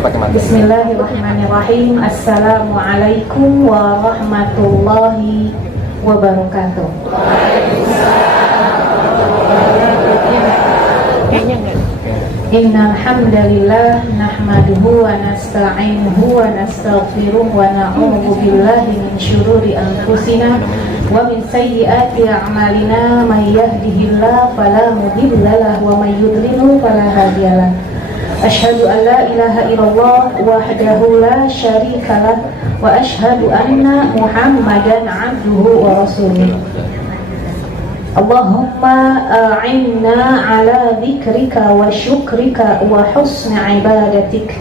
Bismillahirrahmanirrahim. Assalamualaikum warahmatullahi wabarakatuh. Innal hamdalillah nahmaduhu wa nasta'inuhu wa nastaghfiruh wa na'udzu billahi min syururi anfusina wa min sayyiati a'malina may yahdihillahu fala mudilla lahu wa may yudlil fala hadiyalah. Asyhadu an la ilaha illallah wahdahu la syarikalah wa asyhadu anna Muhammadan abduhu wa rasuluh. Allahumma a'inna ala dzikrika wa syukrika wa husni ibadatik.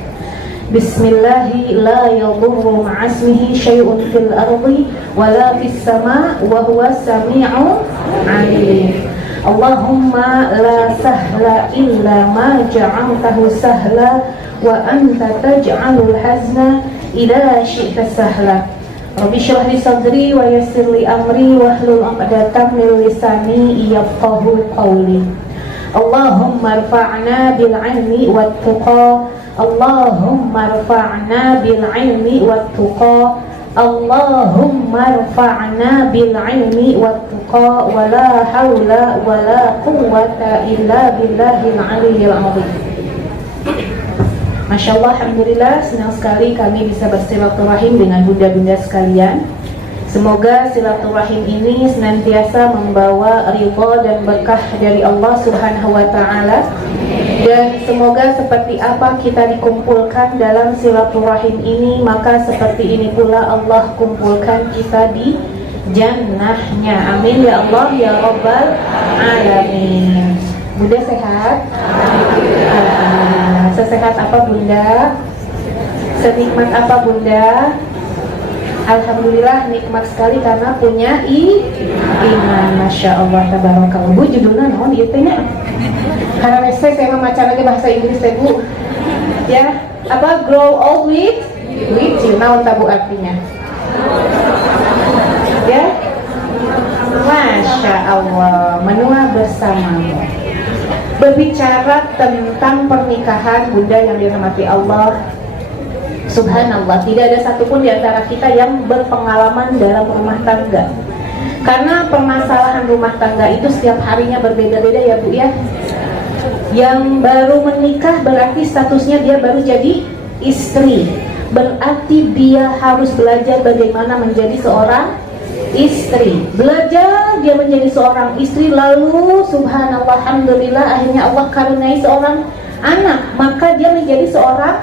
Bismillahi la yadurru ma'asmihi syai'un fil ardi wa la fis sama' wa huwa sami'un 'alim. Allahumma la sahla illa ma ja'altahu sahla wa anta taj'alul hazna idza syi'ta sahla. Rabbi shrah li sadri wa yassir li amri wahlul 'uqdatam min lisani yafqahu qawli. Allahumma rfa'na bil 'ilmi wat tuqa. Allahumma rfa'na bil 'ilmi wat tuqa. Allahumma rfa'na bil 'ilmi wat tuqa wa la haula wa la quwwata illa billahil 'aliyyil 'azim. Masya Allah, alhamdulillah, senang sekali kami bisa bersilaturahim dengan bunda-bunda sekalian. Semoga silaturahim ini senantiasa membawa ridha dan berkah dari Allah Subhanahu wa taala. Dan semoga seperti apa kita dikumpulkan dalam silaturahim ini, maka seperti ini pula Allah kumpulkan kita di jannahnya. Amin ya Allah ya Rabbal alamin. Bunda sehat? Alhamdulillah. Sesehat apa Bunda? Senikmat apa Bunda? Alhamdulillah nikmat sekali karena punya iman. Masya Allah, tabarakallah. Bu, judulnya naon ieu teh nya? Karena saya maca lagi bahasa Inggris teh Bu. Ya, apa grow old with you. Naon tabu artinya? Ya. Masya Allah, menua bersamamu. Berbicara tentang pernikahan Bunda yang dirahmati Allah, subhanallah, tidak ada satupun di antara kita yang berpengalaman dalam rumah tangga. Karena permasalahan rumah tangga itu setiap harinya berbeda-beda ya Bu ya. Yang baru menikah berarti statusnya dia baru jadi istri. Berarti dia harus belajar bagaimana menjadi seorang istri. Belajar dia menjadi seorang istri, lalu subhanallah, alhamdulillah, akhirnya Allah karuniai seorang anak, maka dia menjadi seorang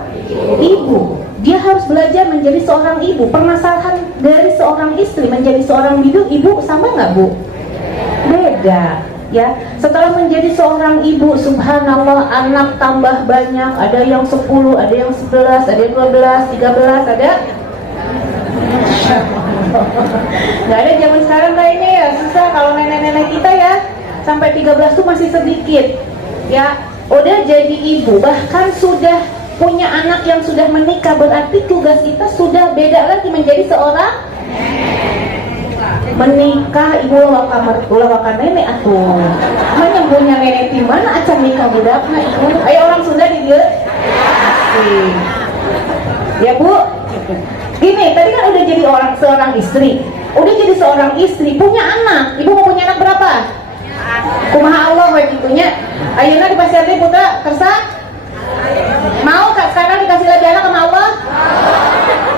ibu. Dia harus belajar menjadi seorang ibu. Permasalahan dari seorang istri menjadi seorang ibu sama nggak Bu? Beda ya. Setelah menjadi seorang ibu, subhanallah, anak tambah banyak. Ada yang 10, ada yang 11, ada yang 12, 13, ada nggak ada zaman sekarang kayaknya ya. Susah kalau nenek-nenek kita ya, sampai 13 tuh masih sedikit ya. Udah jadi ibu, bahkan sudah punya anak yang sudah menikah, berarti tugas kita sudah beda lagi menjadi seorang menikah. Ibu waka mertua waka nenek atuh. Mana punya nenek di mana acan nikah budakna ibu. Ayo orang Sunda di dieu. Ya Bu. Gini, tadi kan udah jadi seorang istri. Udah jadi seorang istri, punya anak. Ibu mau punya anak berapa? Kumaha Allah we kitunya. Ayeuna di Pasir Teh Putra kersa? Mau Kak sekarang dikasih lagi anak sama Allah?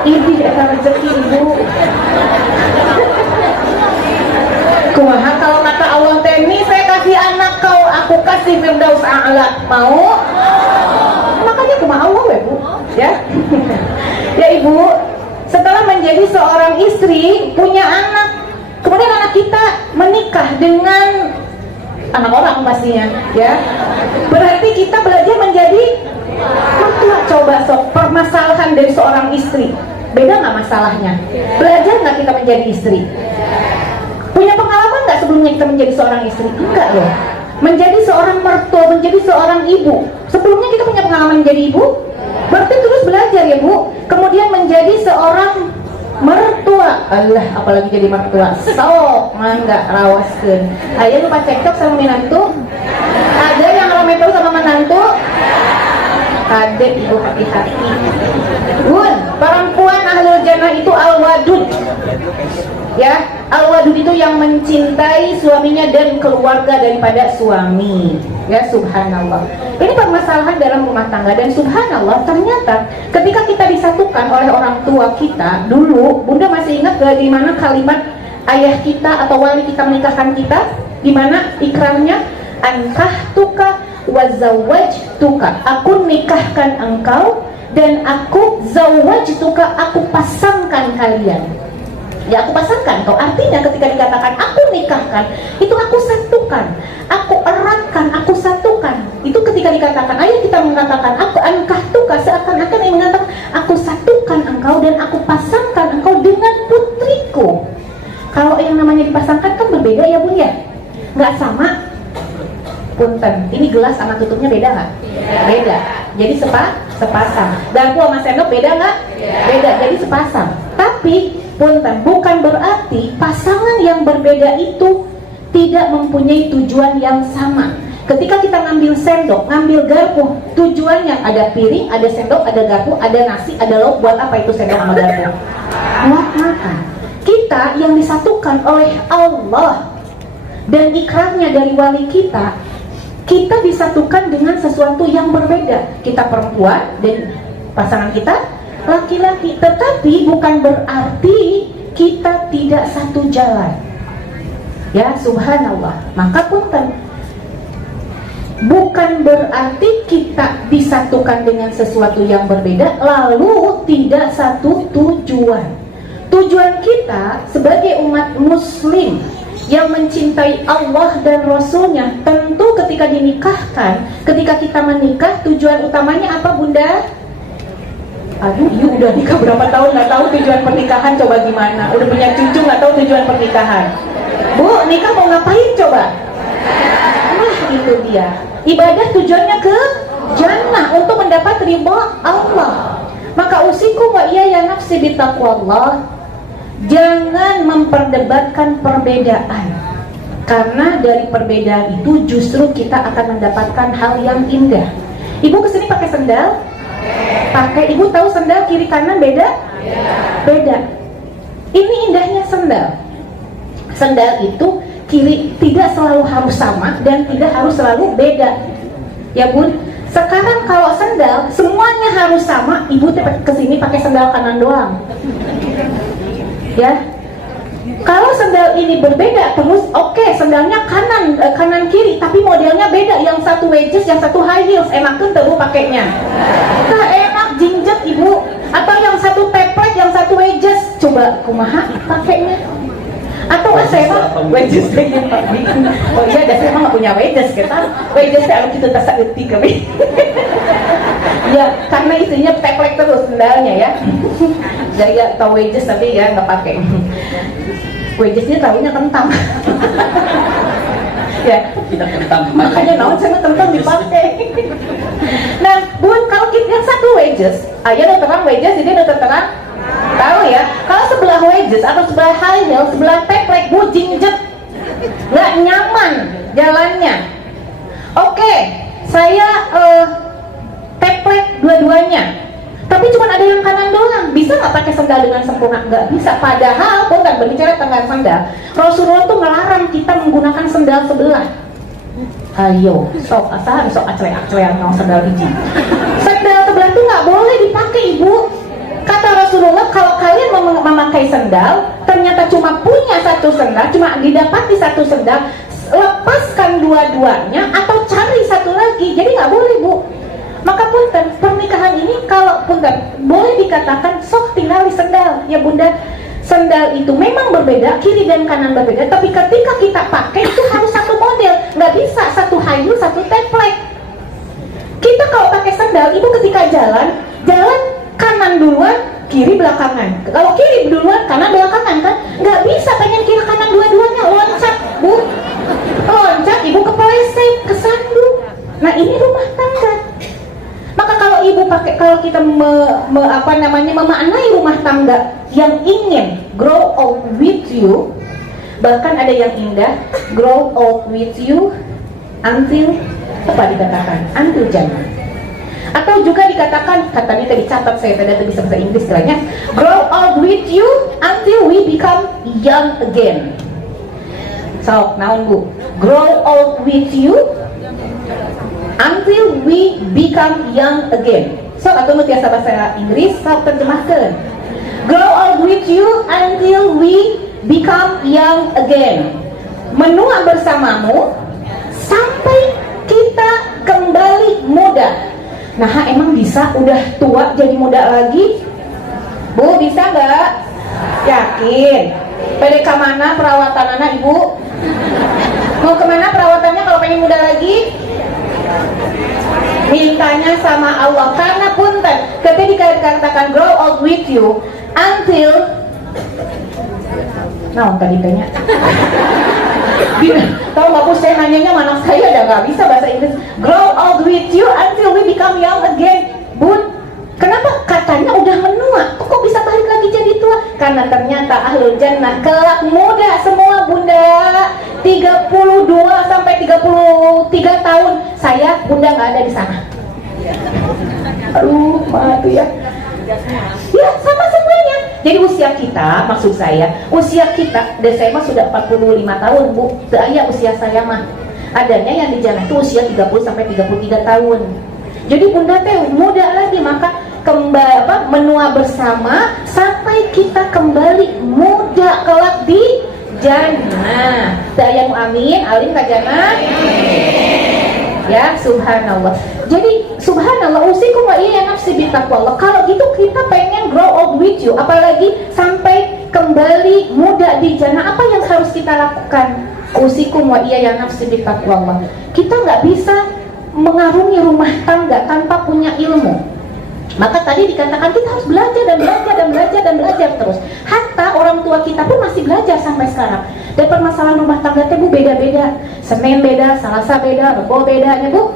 Ini eta rezeki Ibu. Kumaha kalau kata Allah teh, "Nih saya kasih anak kau, aku kasih Firdaus A'la." Mau? Makanya kumaha Allah we Bu, ya. Ya Ibu, setelah menjadi seorang istri, punya anak, kemudian anak kita menikah dengan anak orang pastinya, ya. Berarti kita belajar menjadi mertua. Coba sok, permasalahan dari seorang istri, beda nggak masalahnya? Belajar nggak kita menjadi istri? Punya pengalaman nggak sebelumnya kita menjadi seorang istri? Enggak ya. Menjadi seorang mertua, menjadi seorang ibu, sebelumnya kita punya pengalaman menjadi ibu? Berarti terus belajar ya Bu. Kemudian menjadi seorang mertua. Allah, apalagi jadi mertua. Sok, mangga rawaskeun. Aya nu pacekcok sama menantu? Ada yang rame terus sama menantu? Kadek ibu, hati-hati. Bun, perempuan ahlul jannah itu al-wadud. Ya, al-wadud itu yang mencintai suaminya dan keluarga daripada suami. Ya, subhanallah. Ini permasalahan dalam rumah tangga, dan subhanallah ternyata ketika kita disatukan oleh orang tua kita dulu, Bunda masih ingat gak di mana kalimat ayah kita atau wali kita menikahkan kita? Di mana ikrarnya? Ankahtuka wa zawwajtuka. Aku nikahkan engkau dan aku zawwajtuka, aku pasangkan kalian. Ya, aku pasangkan kau. Artinya ketika dikatakan aku nikahkan, itu aku satukan, aku eratkan, aku satukan. Itu ketika dikatakan, ayah kita mengatakan aku ankahtuka, seakan-akan yang mengatakan aku satukan engkau dan aku pasangkan engkau dengan putriku. Kalau yang namanya dipasangkan kan berbeda ya Bun ya? Nggak sama. Punten, ini gelas sama tutupnya beda nggak? Beda. Jadi sepasang. Garpu sama sendok beda nggak? Beda. Jadi sepasang. Tapi punten, bukan berarti pasangan yang berbeda itu tidak mempunyai tujuan yang sama. Ketika kita ngambil sendok, ngambil garpu, tujuannya ada piring, ada sendok, ada garpu, ada nasi, ada lauk. Buat apa itu sendok sama garpu? Buat makan. Kita yang disatukan oleh Allah dan ikrarnya dari wali kita, kita disatukan dengan sesuatu yang berbeda. Kita perempuan dan pasangan kita laki-laki, tetapi bukan berarti kita tidak satu jalan. Ya, subhanallah. Maka punten, bukan berarti kita disatukan dengan sesuatu yang berbeda lalu tidak satu tujuan. Tujuan kita sebagai umat muslim yang mencintai Allah dan Rasulnya, tentu ketika dinikahkan, ketika kita menikah, tujuan utamanya apa Bunda? Aduh, you udah nikah berapa tahun nggak tahu tujuan pernikahan, coba gimana? Udah punya cucu nggak tahu tujuan pernikahan? Bu, nikah mau ngapain coba? Nah, itu dia. Ibadah tujuannya ke jannah, untuk mendapat ridha Allah. Maka usikum wa iya ya nafsi bitaqwallah. Jangan memperdebatkan perbedaan, karena dari perbedaan itu justru kita akan mendapatkan hal yang indah. Ibu kesini pakai sendal? Pakai. Ibu tahu sendal kiri kanan beda? Beda. Ini indahnya sendal. Sendal itu kiri tidak selalu harus sama dan tidak harus selalu beda. Ya Bun. Sekarang kalau sendal semuanya harus sama, ibu kesini pakai sendal kanan doang. Ya, kalau sendal ini berbeda terus, oke, sendalnya kanan kiri, tapi modelnya beda. Yang satu wedges, yang satu high heels, enak tuh ibu pakainya. Nah, enak jinjet ibu. Atau yang satu teplek, yang satu wedges, coba kumaha pakainya. Atau saya wedges pengen pakai. Oh iya, saya mah nggak punya wedges kita. Wedges kalau kita tak sakti kami. Ya, karena istrinya teplek terus sendalnya ya. Jadi ya tahu wedges tapi ya nggak pakai. Wedgesnya tahunya kentang. Ya, tidak kentang. Makanya naon saya kentang dipakai. Nah, Bun, kalau kita yang satu wedges, ayah udah terang wedges, jadi udah terang. Tahu ya, kalau sebelah wedges atau sebelah high heel, sebelah teplek, Bu, jinjet, nggak nyaman jalannya. Oke, saya teplek dua-duanya, tapi cuma ada yang kanan doang. Bisa nggak pakai sendal dengan sempurna? Nggak bisa. Padahal pun kan berbicara tentang sendal, Rasulullah tuh melarang kita menggunakan sendal sebelah. Ayo, sok aclek-aclek mau sendal biji. Sendal sebelah tuh nggak boleh dipakai ibu. Kata Rasulullah, kalau kalian memakai sendal, ternyata cuma punya satu sendal, cuma didapati satu sendal, lepaskan dua-duanya atau cari satu lagi. Jadi nggak boleh Bu. Maka punten, pernikahan ini kalau punten boleh dikatakan sok tinggal di sendal ya Bunda. Sendal itu memang berbeda, kiri dan kanan berbeda, tapi ketika kita pakai itu harus satu model, nggak bisa satu high heel, satu teplek. Kita kalau pakai sendal, ibu ketika jalan kanan duluan, kiri belakangan. Kalau kiri duluan, kanan belakangan kan? Nggak bisa pengen kiri kanan dua-duanya, loncat Bu. Loncat, ibu kepleset, kesandung. Nah ini rumah tangga. Maka kalau ibu pakai, kalau kita memaknai rumah tangga yang ingin grow old with you, bahkan ada yang indah, grow old with you until apa dikatakan? Until jannah. Atau juga dikatakan, katanya tadi catat saya tadi bisa bahasa Inggris kiranya, grow old with you until we become young again. So, naon Bu? Grow old with you until we become young again. So, atau nu tiasa bahasa Inggris, so terjemahkan. Grow old with you until we become young again. Menua bersamamu sampai kita kembali muda. Nah, emang bisa udah tua jadi muda lagi? Bu, bisa nggak? Yakin? Pada kemana perawatannya Ibu? Mau kemana perawatannya kalau pengen muda lagi? Mintanya sama Allah. Karena punten, ketika dikatakan grow old with you until, nah tadi tanya. Tahu nggak Bu, saya nanyanya mana saya udah nggak bisa bahasa Inggris. Grow old with you until we become young again. Bun, kenapa katanya udah menua? Kok bisa balik lagi jadi tua? Karena ternyata ahlul jannah kelak muda semua Bunda. 32 sampai 33 tahun. Saya Bunda nggak ada di sana. Aduh, maaf tuh ya. Ya, sama semuanya. Jadi usia kita, maksud saya, usia kita, dan saya mah sudah 45 tahun Bu. Saya usia saya mah adanya yang di jannah itu usia 30 sampai 33 tahun. Jadi Bunda teh muda lagi, maka kembali menua bersama sampai kita kembali muda kelak di jannah. Dayamu amin, alim ka jannah. Ya, subhanallah. Jadi subhanallah, usikum wa iya nafsi bitaqwallah. Kalau gitu kita pengen grow old with you, apalagi sampai kembali muda di jannah. Apa yang harus kita lakukan? Usikum wa iya nafsi bitaqwallah. Kita nggak bisa mengarungi rumah tangga tanpa punya ilmu. Maka tadi dikatakan kita harus belajar dan belajar dan belajar dan belajar terus. Hatta orang tua kita pun masih belajar sampai sekarang. Dan permasalahan rumah tangga itu Bu beda-beda. Senin beda, Selasa beda, Rebo bedanya Bu.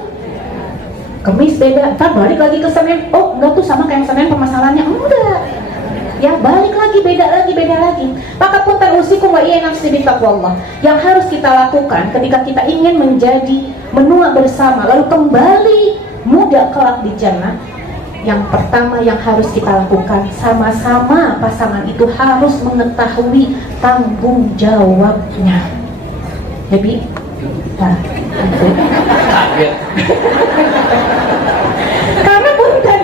Kemis beda, ntar balik lagi ke Senin. Oh enggak tuh sama kayak Senin permasalahannya. Enggak. Ya balik lagi, beda lagi, beda lagi. Maka pun tarusikum wa iya nafsi bitaqwallah. Yang harus kita lakukan ketika kita ingin menjadi menua bersama lalu kembali muda kelak di jannah. Yang pertama yang harus kita lakukan, sama-sama pasangan itu harus mengetahui tanggung jawabnya. Jadi, nah, itu. Karena punten,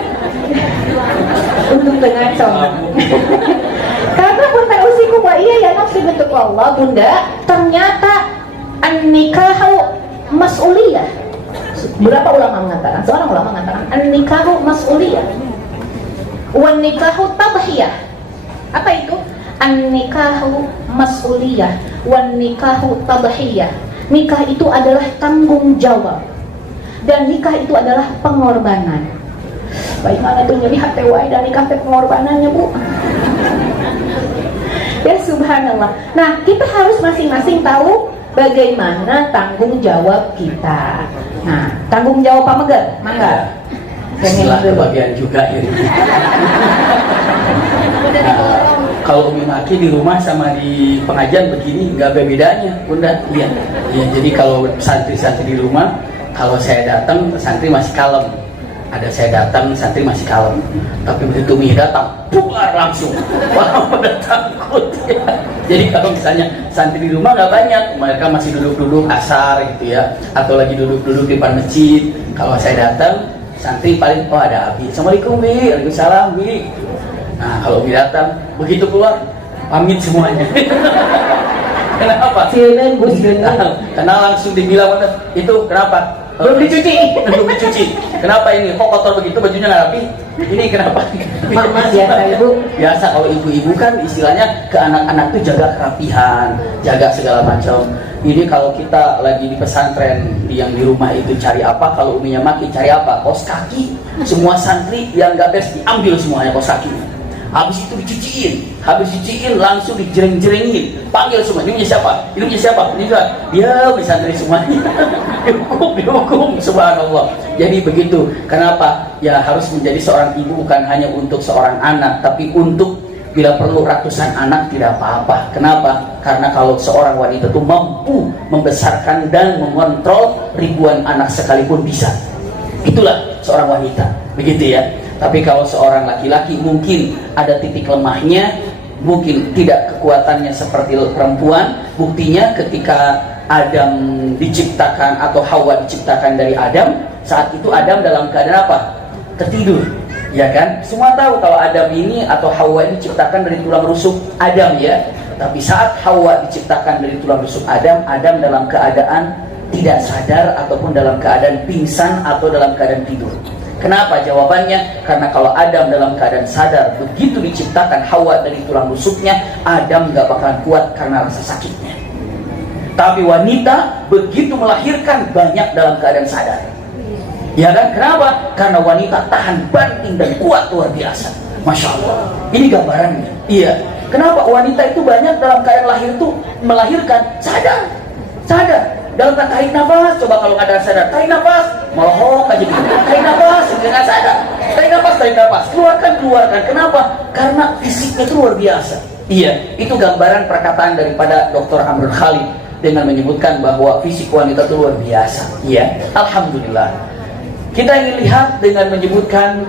untuk dengan contoh. Karena punten usikum wa iya ya nafsi bitaqwallah Bunda, ternyata an-nikahu mas'uliyah. Berapa ulama mengatakan? Seorang ulama mengatakan an-nikahu mas'uliyah wan nikahu tadhiyah. Apa itu? An-nikahu mas'uliyah wan nikahu tadhiyah. Nikah itu adalah tanggung jawab dan nikah itu adalah pengorbanan. Bagaimana tuh jadi hati wae dan nikah teh pengorbanannya Bu? Ya subhanallah. Nah, kita harus masing-masing tahu bagaimana tanggung jawab kita. Nah, tanggung jawab apa megah? Mangga. Setelah kebagian juga ini. Nah, kalau Umi Maki di rumah sama di pengajian begini nggak ada bedanya, Bunda. Iya. Ya, jadi kalau santri-santri di rumah, kalau saya datang santri masih kalem. Ada saya datang santri masih kalem. Tapi begitu Umi datang, pular langsung. Wah, pada takut ya. Jadi kalau misalnya santri di rumah nggak banyak, mereka masih duduk-duduk asar gitu ya, atau lagi duduk-duduk di depan masjid. Kalau saya datang, santri paling oh ada Abi. Assalamualaikum Bi, waalaikumsalam Bi. Nah kalau Bi datang, begitu keluar pamit semuanya. Kenapa? Karena langsung dibilang itu kenapa? Belum dicuci. Belum dicuci. Kenapa ini? Kok kotor begitu bajunya nggak rapi? Ini kenapa? Mama biasa Ibu. Biasa kalau ibu-ibu kan istilahnya ke anak-anak tuh jaga kerapihan, jaga segala macam. Ini kalau kita lagi di pesantren yang di rumah itu cari apa? Kalau Uminya Maki cari apa? Kaos kaki. Semua santri yang nggak beres diambil semuanya kaos kakinya. Habis itu dicuciin, langsung dijering-jerengin, panggil semua, ini punya siapa? Ini punya siapa? Ini juga, dia santri semuanya, dihukum, subhanallah. Jadi begitu, kenapa? Ya harus menjadi seorang ibu bukan hanya untuk seorang anak, tapi untuk bila perlu ratusan anak tidak apa-apa. Kenapa? Karena kalau seorang wanita itu mampu membesarkan dan mengontrol ribuan anak sekalipun bisa. Itulah seorang wanita, begitu ya. Tapi kalau seorang laki-laki mungkin ada titik lemahnya, mungkin tidak kekuatannya seperti perempuan. Buktinya ketika Adam diciptakan atau Hawa diciptakan dari Adam, saat itu Adam dalam keadaan apa? Tertidur, ya kan? Semua tahu kalau Adam ini atau Hawa ini diciptakan dari tulang rusuk Adam ya. Tapi saat Hawa diciptakan dari tulang rusuk Adam, Adam dalam keadaan tidak sadar ataupun dalam keadaan pingsan atau dalam keadaan tidur. Kenapa? Jawabannya karena kalau Adam dalam keadaan sadar, begitu diciptakan Hawa dari tulang rusuknya, Adam gak bakalan kuat karena rasa sakitnya. Tapi wanita begitu melahirkan banyak dalam keadaan sadar. Ya kan? Kenapa? Karena wanita tahan banting dan kuat luar biasa. Masya Allah. Ini gambarannya. Iya. Kenapa wanita itu banyak dalam keadaan lahir tuh melahirkan sadar. Sadar. Dalam tarik nafas, coba kalau nggak ada sadar, tarik nafas, melohok aja gitu. Tarik nafas, nggak sadar. Tarik nafas. Keluarkan. Kenapa? Karena fisiknya itu luar biasa. Iya, itu gambaran perkataan daripada Dr. Amrul Khalid dengan menyebutkan bahwa fisik wanita itu luar biasa. Iya, alhamdulillah. Kita ingin lihat dengan menyebutkan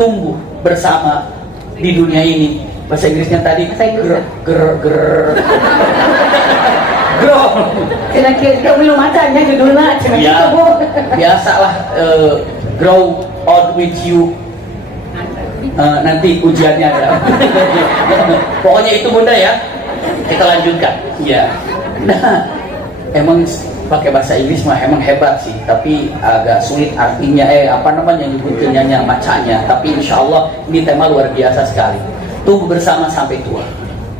tumbuh bersama di dunia ini. Bahasa Inggrisnya tadi grow. Kira-kira belum macamnya judulnya cuma ya, itu Bu. Biasalah grow old with you. Nanti ujiannya ada. Pokoknya itu Bunda ya. Kita lanjutkan. Ya. Nah, emang pakai bahasa Inggris mah emang hebat sih, tapi agak sulit artinya nyebutinnya macanya. Tapi insya Allah ini tema luar biasa sekali. Tumbuh bersama sampai tua.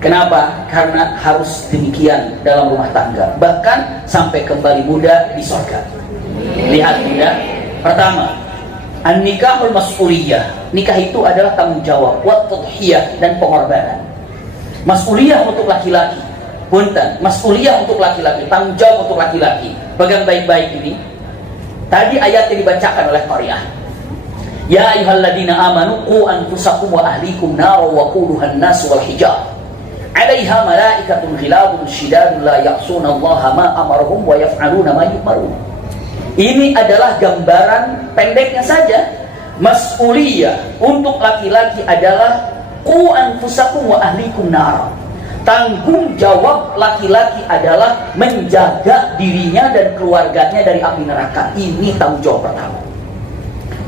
Kenapa? Karena harus demikian dalam rumah tangga, bahkan sampai kembali muda di surga. Lihat Bunda, pertama, an-nikahul mas'uliyah. Nikah itu adalah tanggung jawab, wa tadhiyah dan pengorbanan. Mas'uliyah untuk laki-laki. Punten, mas'uliyah untuk laki-laki, tanggung jawab untuk laki-laki. Pegang baik-baik ini. Tadi ayat yang dibacakan oleh Qari'ah. Ya ayyuhalladzina amanu qu anfusakum wa ahlikum nara wa quduhan nas wal hijarah. 'alaiha malaikatun ghilabun syidadun la ya'sunallaha ma amarahum wa yaf'aluna ma yu'marun. Ini adalah gambaran pendeknya saja. Mas'uliyah untuk laki-laki adalah qu anfusakum wa ahlikum nar. Tanggung jawab laki-laki adalah menjaga dirinya dan keluarganya dari api neraka. Ini tanggung jawab pertama.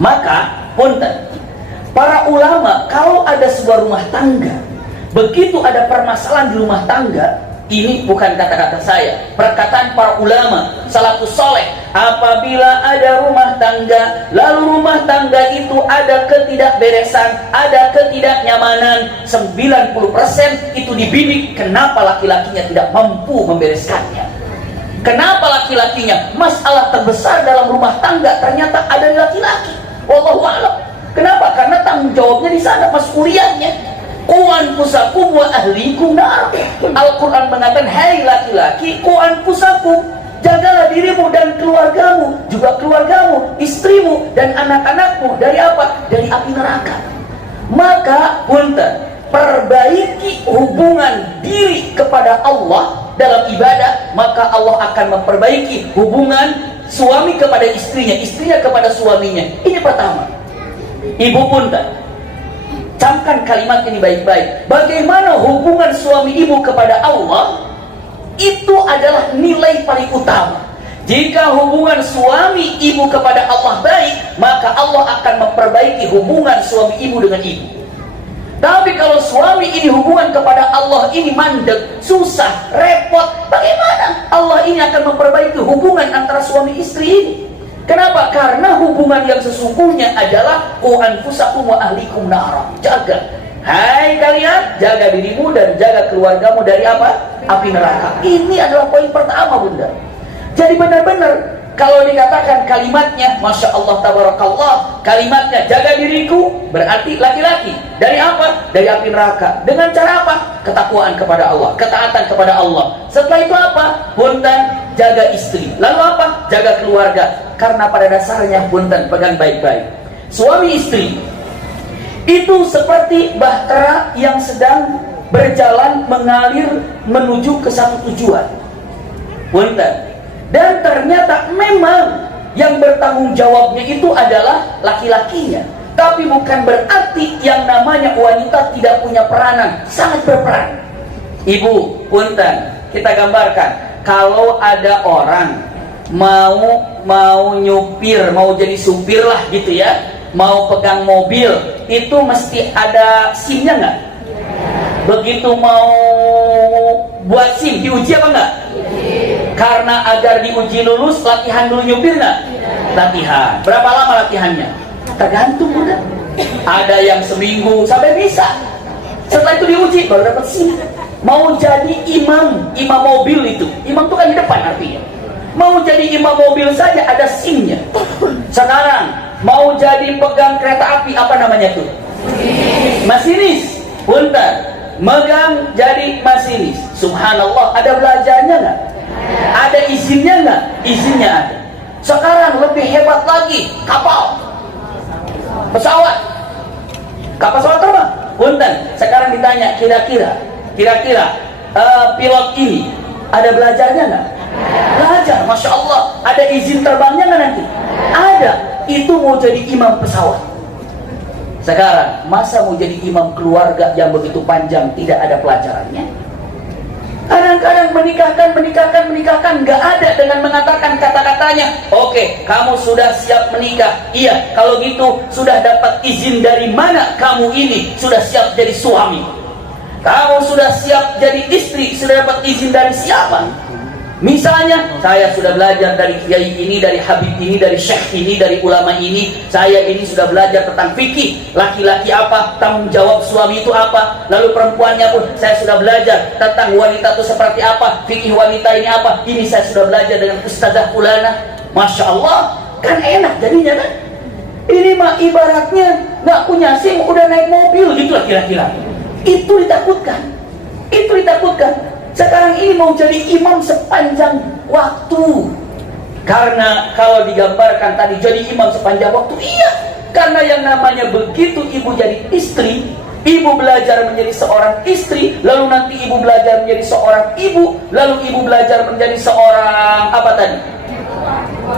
Maka punten, para ulama kalau ada sebuah rumah tangga, begitu ada permasalahan di rumah tangga, ini bukan kata-kata saya, perkataan para ulama salafus saleh. Apabila ada rumah tangga, lalu rumah tangga itu ada ketidakberesan, ada ketidaknyamanan, 90% itu dibidik. Kenapa laki-lakinya tidak mampu membereskannya? Kenapa laki-lakinya? Masalah terbesar dalam rumah tangga ternyata ada di laki-laki. Wallahu a'lam. Kenapa? Karena tanggung jawabnya di sana, mas'uliyahnya. Qu anfusakum wa ahlikum nar. Al-Quran mengatakan, hai laki-laki, qu anfusakum, jagalah dirimu dan keluargamu, juga keluargamu, istrimu dan anak-anakmu dari apa? Dari api neraka. Maka punten, perbaiki hubungan diri kepada Allah dalam ibadah, maka Allah akan memperbaiki hubungan suami kepada istrinya, istrinya kepada suaminya. Ini pertama. Ibu punten, camkan kalimat ini baik-baik. Bagaimana hubungan suami ibu kepada Allah? Itu adalah nilai paling utama. Jika hubungan suami ibu kepada Allah baik, maka Allah akan memperbaiki hubungan suami ibu dengan ibu. Tapi kalau suami ini hubungan kepada Allah ini mandek, susah, repot, bagaimana Allah ini akan memperbaiki hubungan antara suami istri ini? Kenapa? Karena hubungan yang sesungguhnya adalah qu anfusakum wa ahlikum nara. Jaga. Hai kalian, jaga dirimu dan jaga keluargamu dari apa? Api neraka. Ini adalah poin pertama, Bunda. Jadi benar-benar kalau dikatakan kalimatnya, Masya Allah tabarakallah, kalimatnya jaga diriku, berarti laki-laki. Dari apa? Dari api neraka. Dengan cara apa? Ketakwaan kepada Allah, ketaatan kepada Allah. Setelah itu apa? Punten, jaga istri. Lalu apa? Jaga keluarga. Karena pada dasarnya, punten, pegang baik-baik, suami istri itu seperti bahtera yang sedang berjalan mengalir menuju ke satu tujuan. Punten. Dan ternyata memang yang bertanggung jawabnya itu adalah laki-lakinya. Tapi bukan berarti yang namanya wanita tidak punya peranan, sangat berperan. Ibu, punten, kita gambarkan, kalau ada orang mau nyupir, mau jadi supir lah gitu ya, mau pegang mobil, itu mesti ada SIM-nya nggak? Begitu mau buat SIM, diuji apa nggak? Karena agar diuji lulus, latihan dulu nyupir nggak? Latihan. Berapa lama latihannya? Tergantung udah. Ada yang seminggu sampai bisa. Setelah itu diuji baru dapat SIM. Mau jadi imam mobil itu, imam itu kan di depan artinya. Mau jadi imam mobil saja ada SIM-nya. Sekarang mau jadi pegang kereta api, apa namanya tuh? Masinis. Punten, megang jadi masinis. Subhanallah, ada belajarnya nggak? Ada izinnya nggak? Izinnya ada. Sekarang lebih hebat lagi, kapal, pesawat, kapal pesawat terbang. Punten, sekarang ditanya, kira-kira pilot ini ada belajarnya nggak? Belajar, masya Allah. Ada izin terbangnya nggak nanti? Ada. Itu mau jadi imam pesawat. Sekarang masa mau jadi imam keluarga yang begitu panjang tidak ada pelajarannya? Kadang-kadang menikahkan nggak ada dengan mengatakan kata-katanya, oke, kamu sudah siap menikah. Iya, kalau gitu sudah dapat izin dari mana kamu ini sudah siap jadi suami? Kamu sudah siap jadi istri, sudah dapat izin dari siapa? Misalnya, saya sudah belajar dari kiai ini, dari habib ini, dari syekh ini, dari ulama ini. Saya ini sudah belajar tentang fikih. Laki-laki apa, tanggung jawab suami itu apa. Lalu perempuannya pun saya sudah belajar tentang wanita itu seperti apa, fikih wanita ini apa. Ini saya sudah belajar dengan Ustazah Fulana. Masya Allah, kan enak jadinya kan. Ini mah ibaratnya nggak punya SIM udah naik mobil gitulah kira-kira. Itu ditakutkan. Sekarang ini mau jadi imam sepanjang waktu. Karena kalau digambarkan tadi jadi imam sepanjang waktu, iya. Karena yang namanya begitu ibu jadi istri, ibu belajar menjadi seorang istri, lalu nanti ibu belajar menjadi seorang ibu, lalu ibu belajar menjadi seorang apa tadi?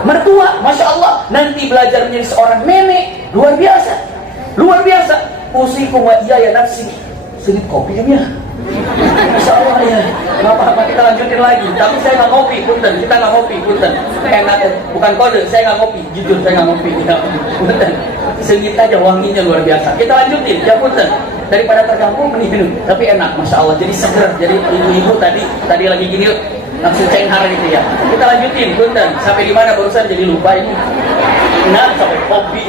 Mertua, masya Allah. Nanti belajar menjadi seorang nenek, luar biasa. Usikum wa iya ya nafsi. Sedikit kopinya. Insya Allah ya, nggak apa-apa, kita lanjutin lagi. Tapi saya nggak ngopi, punten. Kita nggak ngopi, punten. Enak, bukan kode, saya nggak ngopi. Jujur, saya nggak ngopi. Punten. Sedikit aja wanginya luar biasa. Kita lanjutin, ya punten. Daripada terganggu mending minum. Tapi enak, masya Allah. Jadi seger. Jadi ibu-ibu tadi lagi gini langsung cenghar gitu ya. Kita lanjutin, punten. Sampai di mana barusan jadi lupa ini. Nah, sampai kopi.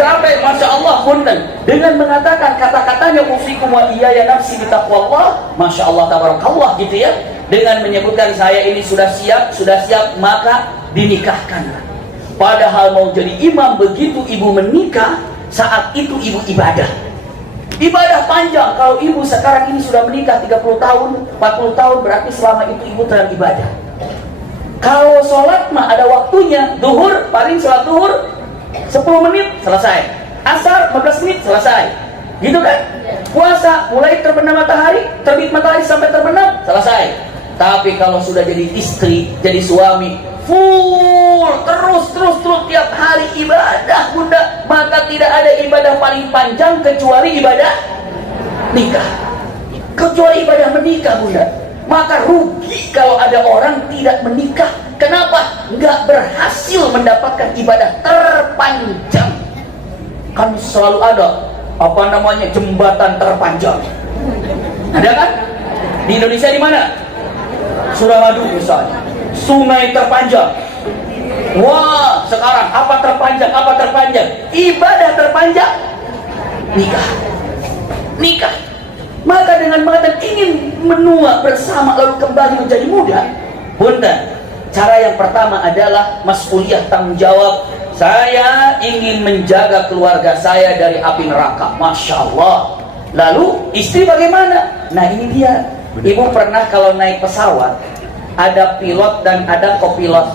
Sampai masya Allah punten dengan mengatakan kata-katanya usikum wa iyaya nafsi bitaqwallah, masya Allah tabarakallah gitu ya, dengan menyebutkan saya ini sudah siap maka dinikahkanlah. Padahal mau jadi imam begitu ibu menikah, saat itu ibu ibadah panjang. Kalau ibu sekarang ini sudah menikah 30 tahun 40 tahun berarti selama itu ibu sedang ibadah. Kalau sholat mah ada waktunya, duhur paling sholat duhur 10 menit selesai, asar 15 menit selesai, gitu kan? Puasa mulai terbit matahari sampai terbenam selesai. Tapi kalau sudah jadi istri, jadi suami, full terus tiap hari ibadah bunda, maka tidak ada ibadah paling panjang kecuali ibadah nikah, kecuali ibadah menikah bunda. Maka rugi kalau ada orang tidak menikah. Kenapa? Nggak berhasil mendapatkan ibadah terpanjang. Kan selalu ada jembatan terpanjang. Ada kan? Di Indonesia di mana? Suramadu misalnya. Sungai terpanjang. Wah, sekarang apa terpanjang? Ibadah terpanjang. Nikah. Maka dengan mengatakan ingin menua bersama lalu kembali menjadi muda, bunda, cara yang pertama adalah mas'uliyah, tanggung jawab. Saya ingin menjaga keluarga saya dari api neraka. Masya Allah. Lalu istri bagaimana? Nah ini dia. Ibu pernah kalau naik pesawat ada pilot dan ada kopilot.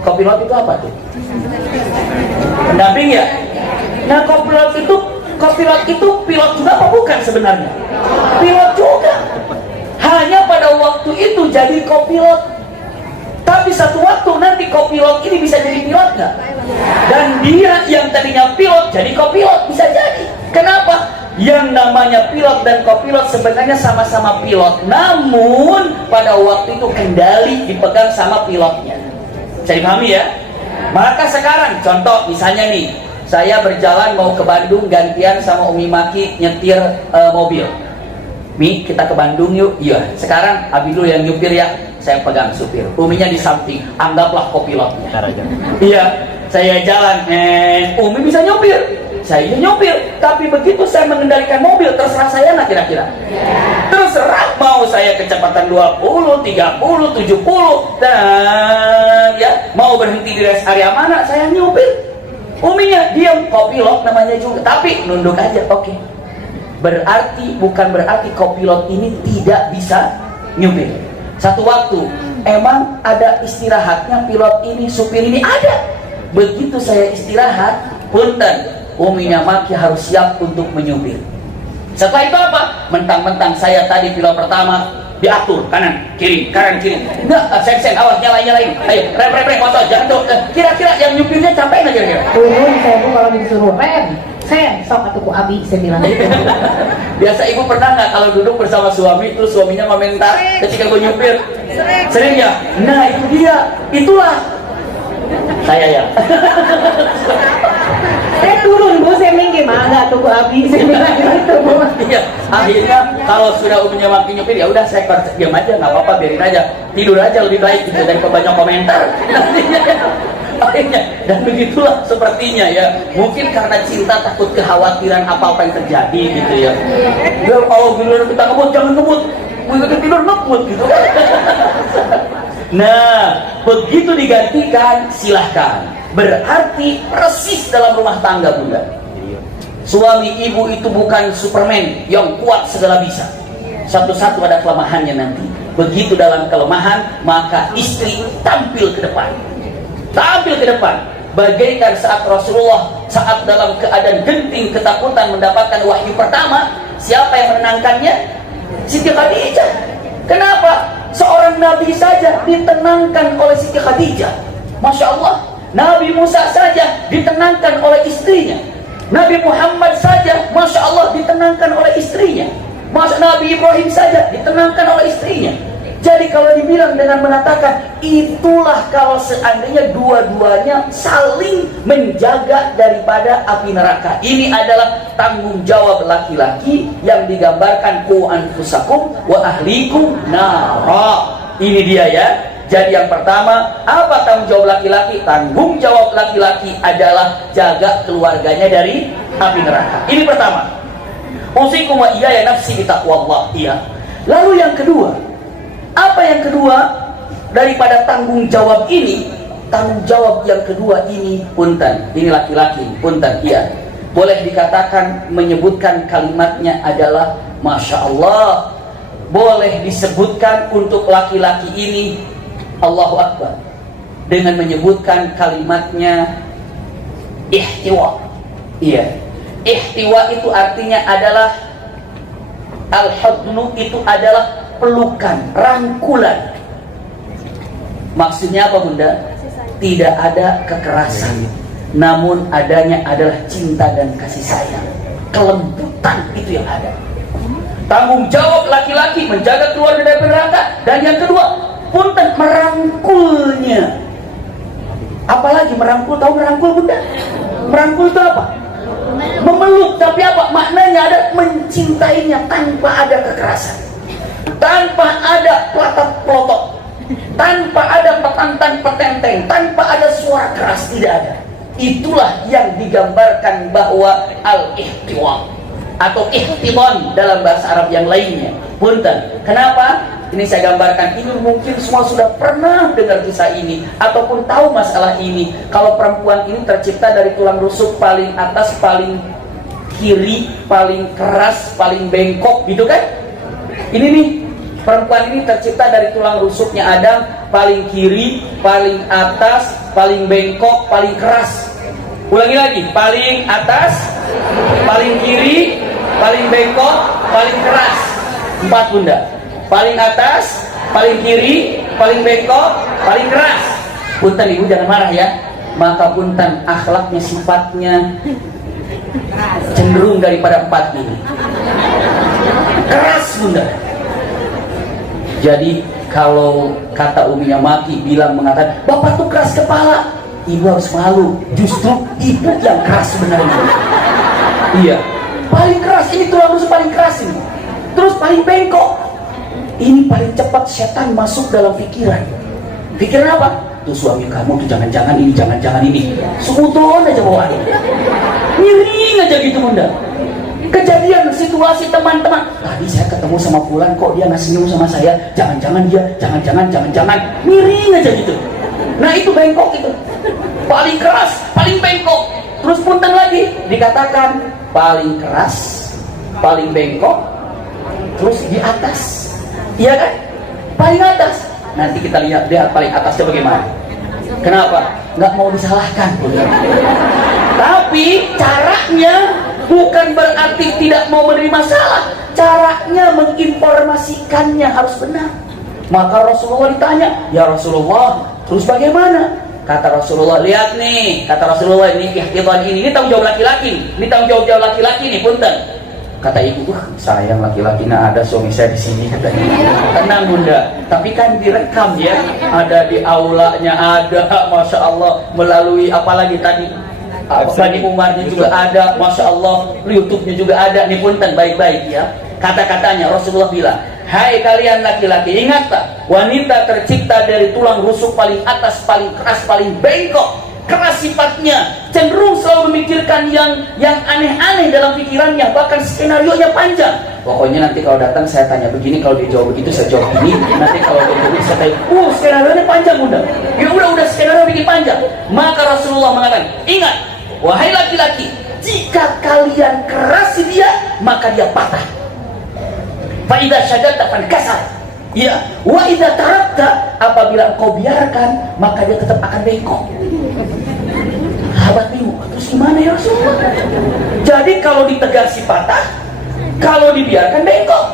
Kopilot itu apa tuh? Pendamping ya? Nah kopilot itu pilot juga apa bukan sebenarnya? Pilot juga. Hanya pada waktu itu jadi kopilot. Tapi satu waktu nanti kopilot ini bisa jadi pilot nggak? Dan dia yang tadinya pilot jadi kopilot, bisa jadi. Kenapa? Yang namanya pilot dan kopilot sebenarnya sama-sama pilot, namun pada waktu itu kendali dipegang sama pilotnya. Bisa dipahami ya? Maka sekarang contoh misalnya nih, saya berjalan mau ke Bandung gantian sama Umi Maki nyetir mobil. Mi, kita ke Bandung yuk. Iya, sekarang Abi dulu yang nyupir ya, saya pegang supir. Uminya di samping, anggaplah kopilotnya. Iya, saya jalan, Umi bisa nyupir, saya nyupir. Tapi begitu saya mengendalikan mobil, terserah saya nggak kira-kira? Terserah mau saya kecepatan 20, 30, 70, dan ya mau berhenti di rest area mana, saya nyupir. Uminya diam, kopilot namanya juga, tapi nunduk aja, oke. Berarti bukan berarti kopilot ini tidak bisa nyupir. Satu waktu emang ada istirahatnya pilot ini, supir ini ada. Begitu saya istirahat, punten, Uminya Maki harus siap untuk menyupir. Setelah itu apa? Mentang-mentang saya tadi pilot pertama, diatur kanan kiri enggak, sen awas nyalain ayo rem motor jangan tuh. Kira-kira yang nyupirnya capek nggak kira-kira? Turun saya bu kalau disuruh rem sen sok atuh ku Abi, saya bilang gitu. Biasa ibu pernah nggak kalau duduk bersama suami terus suaminya komentar ketika gue nyupir? Sering ya? Nah itu dia, itulah saya ya. Saya turun bu, saya minggir mangga tuh ku Abi, saya bilang gitu bu. Iya, akhirnya kalau sudah Uminya Maki nyupir ya udah saya diam aja, nggak apa-apa, biarin aja, tidur aja lebih baik gitu daripada banyak komentar. Akhirnya, dan begitulah sepertinya ya, mungkin karena cinta takut kekhawatiran apa-apa yang terjadi gitu ya. Ya kalau giliran kita ngebut jangan ngebut, begitu tidur ngebut gitu. Nah begitu digantikan silahkan. Berarti persis dalam rumah tangga bunda, suami ibu itu bukan Superman yang kuat segala bisa. Satu-satu ada kelemahannya nanti. Begitu dalam kelemahan maka istri tampil ke depan. Bagaikan saat Rasulullah saat dalam keadaan genting ketakutan mendapatkan wahyu pertama, siapa yang menenangkannya? Siti Khadijah. Kenapa? Seorang nabi saja ditenangkan oleh Siti Khadijah. Masya Allah. Nabi Musa saja ditenangkan oleh istrinya. Nabi Muhammad saja, Masya Allah, ditenangkan oleh istrinya. Nabi Ibrahim saja ditenangkan oleh istrinya. Jadi kalau dibilang dengan mengatakan, itulah kalau seandainya dua-duanya saling menjaga daripada api neraka. Ini adalah tanggung jawab laki-laki yang digambarkan ku anfusakum wa ahlikum nara. Ini dia ya. Jadi yang pertama, apa tanggung jawab laki-laki? Tanggung jawab laki-laki adalah jaga keluarganya dari api neraka. Ini pertama. Usikum wa iyaya nafsi bitaqwallah. Iya. Lalu yang kedua, apa yang kedua daripada tanggung jawab ini? Tanggung jawab yang kedua ini, punten, ini laki-laki, punten, iya. Boleh dikatakan menyebutkan kalimatnya adalah Masya Allah. Boleh disebutkan untuk laki-laki ini Allahu Akbar dengan menyebutkan kalimatnya ihtiwa. Iya, ihtiwa itu artinya adalah al-hadnu, itu adalah pelukan, rangkulan. Maksudnya apa bunda? Tidak ada kekerasan, namun adanya adalah cinta dan kasih sayang, kelembutan itu yang ada. Tanggung jawab laki-laki menjaga keluarga dari neraka. Dan yang kedua, punten, merangkulnya. Apalagi merangkul, tahu merangkul bunda? Merangkul itu apa? Memeluk, tapi apa? Maknanya ada mencintainya tanpa ada kekerasan, tanpa ada pelotot, tanpa ada petantan petenteng, tanpa ada suara keras, tidak ada. Itulah yang digambarkan bahwa al-ihtiwa atau ihtidon dalam bahasa Arab yang lainnya. Punten, kenapa? Ini saya gambarkan, ini mungkin semua sudah pernah dengar kisah ini ataupun tahu masalah ini. Kalau perempuan ini tercipta dari tulang rusuk paling atas, paling kiri, paling keras, paling bengkok, gitu kan? Ini nih, perempuan ini tercipta dari tulang rusuknya Adam, paling kiri, paling atas, paling bengkok, paling keras. Ulangi lagi, paling atas, paling kiri, paling bengkok, paling keras. 4 bunda. Paling atas, paling kiri, paling bengkok, paling keras. Punten ibu jangan marah ya. Maka punten akhlaknya, sifatnya cenderung daripada 4 ini. Keras bunda. Jadi kalau kata uminya Maki bilang mengatakan bapak tuh keras kepala, ibu harus malu. Justru ibu yang keras sebenarnya. Iya, paling keras ini, tulang rusuk paling keras ini. Terus paling bengkok. Ini paling cepat setan masuk dalam pikiran. Pikiran apa? Tuh suami kamu tuh jangan-jangan ini, jangan-jangan ini. Seutuhnya aja bawaannya. Miring aja gitu bunda. Kejadian situasi teman-teman. Tadi saya ketemu sama Fulan kok dia nggak senyum sama saya. Jangan-jangan dia, jangan-jangan. Miring aja gitu. Nah itu bengkok itu. Paling keras, paling bengkok. Terus punten lagi dikatakan paling keras, paling bengkok, terus di atas. Iya kan? Paling atas. Nanti kita lihat paling atasnya bagaimana. Kenapa? Nggak mau disalahkan. Tapi caranya bukan berarti tidak mau menerima salah. Caranya menginformasikannya harus benar. Maka Rasulullah ditanya, ya Rasulullah, terus bagaimana? Kata Rasulullah, lihat nih, kata Rasulullah, ini ihtidan ini tanggung jawab laki-laki. Ini tanggung jawab laki-laki nih, punten. Kata ibu, sayang laki-laki ada suami saya di sini katanya. Tenang bunda, tapi kan direkam ya, ada di aulanya, ada, masya Allah, melalui apalagi tadi Bani Umarnya juga ada, masya Allah, YouTube-nya juga ada. Nih punten baik-baik ya. Kata-katanya Rasulullah bilang, hai kalian laki-laki, ingat tak, wanita tercipta dari tulang rusuk paling atas, paling keras, paling bengkok. Keras sifatnya, cenderung selalu memikirkan yang aneh-aneh dalam pikirannya, bahkan skenario-nya panjang. Pokoknya nanti kalau datang saya tanya begini, kalau dia jawab begitu saya jawab ini. Nanti kalau dia jawab saya tanya, skenario-nya panjang bunda. Ya udah skenario bikin panjang. Maka Rasulullah mengatakan, ingat, wahai laki-laki, jika kalian kerasi dia, maka dia patah. Fa idza syadadta fankasar. Ya, wa idza tarakta, apabila kau biarkan, maka dia tetap akan bengkok. Sahabat bingung, terus gimana ya Rasulullah? Jadi kalau ditegasi patah, kalau dibiarkan bengkok.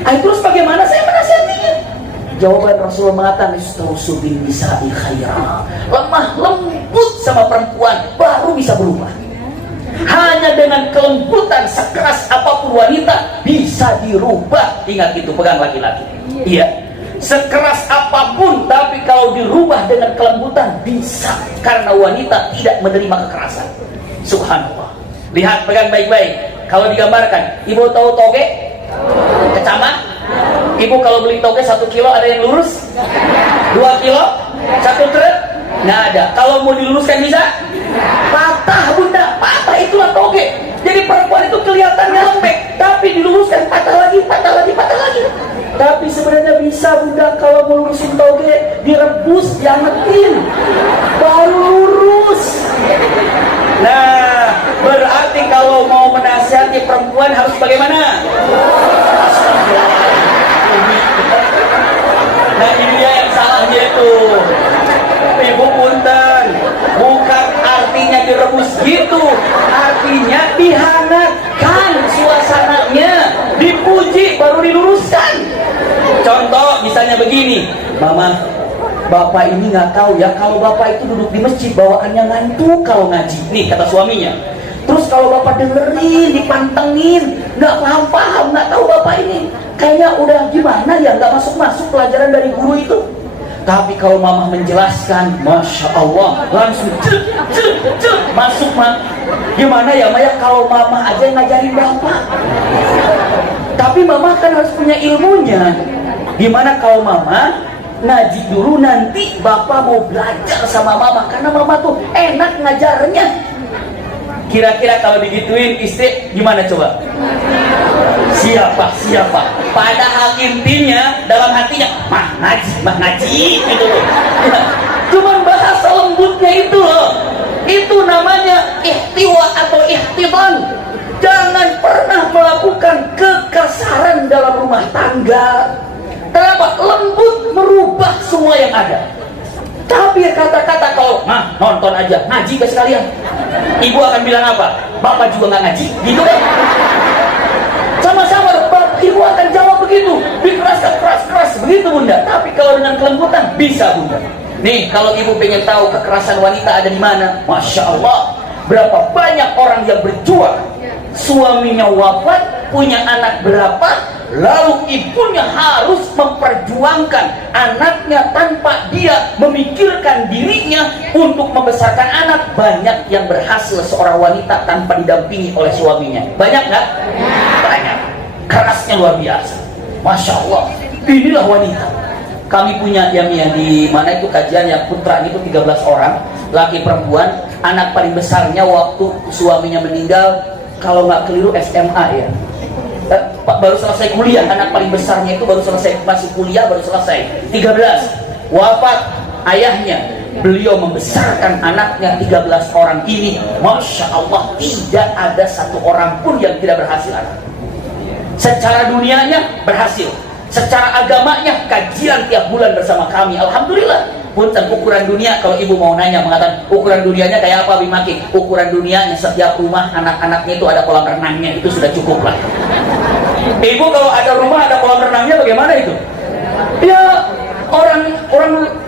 Terus bagaimana saya menasihatinya? Jawaban Rasulullah mengatakan, istausu bin nisa'i khaira. Lemah lembut sama perempuan baru bisa berubah. Hanya dengan kelembutan sekeras apapun wanita bisa dirubah. Ingat itu, pegang laki-laki. Iya, sekeras apapun, tapi kalau dirubah dengan kelembutan bisa, karena wanita tidak menerima kekerasan. Subhanallah. Lihat, pegang baik-baik. Kalau digambarkan, ibu tahu toge? Kecama? Ibu kalau beli toge 1 kilo ada yang lurus? 2 kilo? 1 truk? Nggak ada. Kalau mau diluruskan bisa? Patah bunda, patah, itulah toge. Jadi perempuan itu kelihatannya lembek, tapi diluruskan patah lagi, patah lagi, patah lagi. Tapi sebenarnya bisa bunda, kalau mau lurusin toge, direbus, diangetin, baru lurus. Nah, berarti kalau mau menasihati perempuan harus bagaimana? Nah ini dia yang salahnya itu. Ibu punten, bukan artinya direbus gitu, artinya dihangatkan suasananya, dipuji baru diluruskan. Contoh misalnya begini, mama, bapak ini nggak tahu ya, kalau bapak itu duduk di masjid bawaannya ngantuk kalau ngaji. Nih kata suaminya. Terus kalau bapak dengerin, dipantengin, nggak paham, nggak tahu bapak ini, kayaknya udah gimana ya, nggak masuk pelajaran dari guru itu. Tapi kalau mama menjelaskan, masya Allah, langsung masuk mah. Gimana ya Maya kalau mama aja yang ngajarin bapak? Tapi mama kan harus punya ilmunya. Gimana kalau mama ngaji dulu, nanti bapak mau belajar sama mama, karena mama tuh enak ngajarnya. Kira-kira kalau digituin istri gimana coba? Siapa? Padahal intinya dalam hatinya mah ngaji gitu loh. Cuman bahasa lembutnya itu loh. Itu namanya ihtiwa atau ihtidan. Jangan pernah melakukan kekasaran dalam rumah tangga. Kenapa? Lembut merubah semua yang ada. Tapi kata-kata kalau nonton aja, ngaji ke sekalian, ibu akan bilang apa? Bapak juga nggak ngaji, gitu kan? Sama-sama, ibu akan jawab begitu, dikeraskan keras-keras begitu. begitu bunda. Tapi kalau dengan kelembutan bisa bunda. Nih kalau ibu pengen tahu kekerasan wanita ada di mana, masya Allah, berapa banyak orang yang berjuang, suaminya wafat, punya anak berapa, lalu ibunya harus memperjuangkan anaknya tanpa dia memikirkan dirinya untuk membesarkan anak. Banyak yang berhasil seorang wanita tanpa didampingi oleh suaminya. Banyak nggak? Banyak. Kerasnya luar biasa. Masya Allah. Inilah wanita. Kami punya yang di mana itu kajian yang putra itu 13 orang, laki perempuan. Anak paling besarnya waktu suaminya meninggal, kalau nggak keliru SMA ya. Baru selesai kuliah, anak paling besarnya itu baru selesai, masih kuliah baru selesai 13, wafat ayahnya, beliau membesarkan anaknya 13 orang ini, masya Allah, tidak ada satu orang pun yang tidak berhasil. Secara dunianya berhasil, secara agamanya kajian tiap bulan bersama kami, alhamdulillah. Punten ukuran dunia, kalau ibu mau nanya mengatakan ukuran dunianya kayak apa Bimaki? Ukuran dunianya setiap rumah anak-anaknya itu ada kolam renangnya, itu sudah cukup lah. Ibu kalau ada rumah ada kolam renangnya bagaimana itu? Ya orang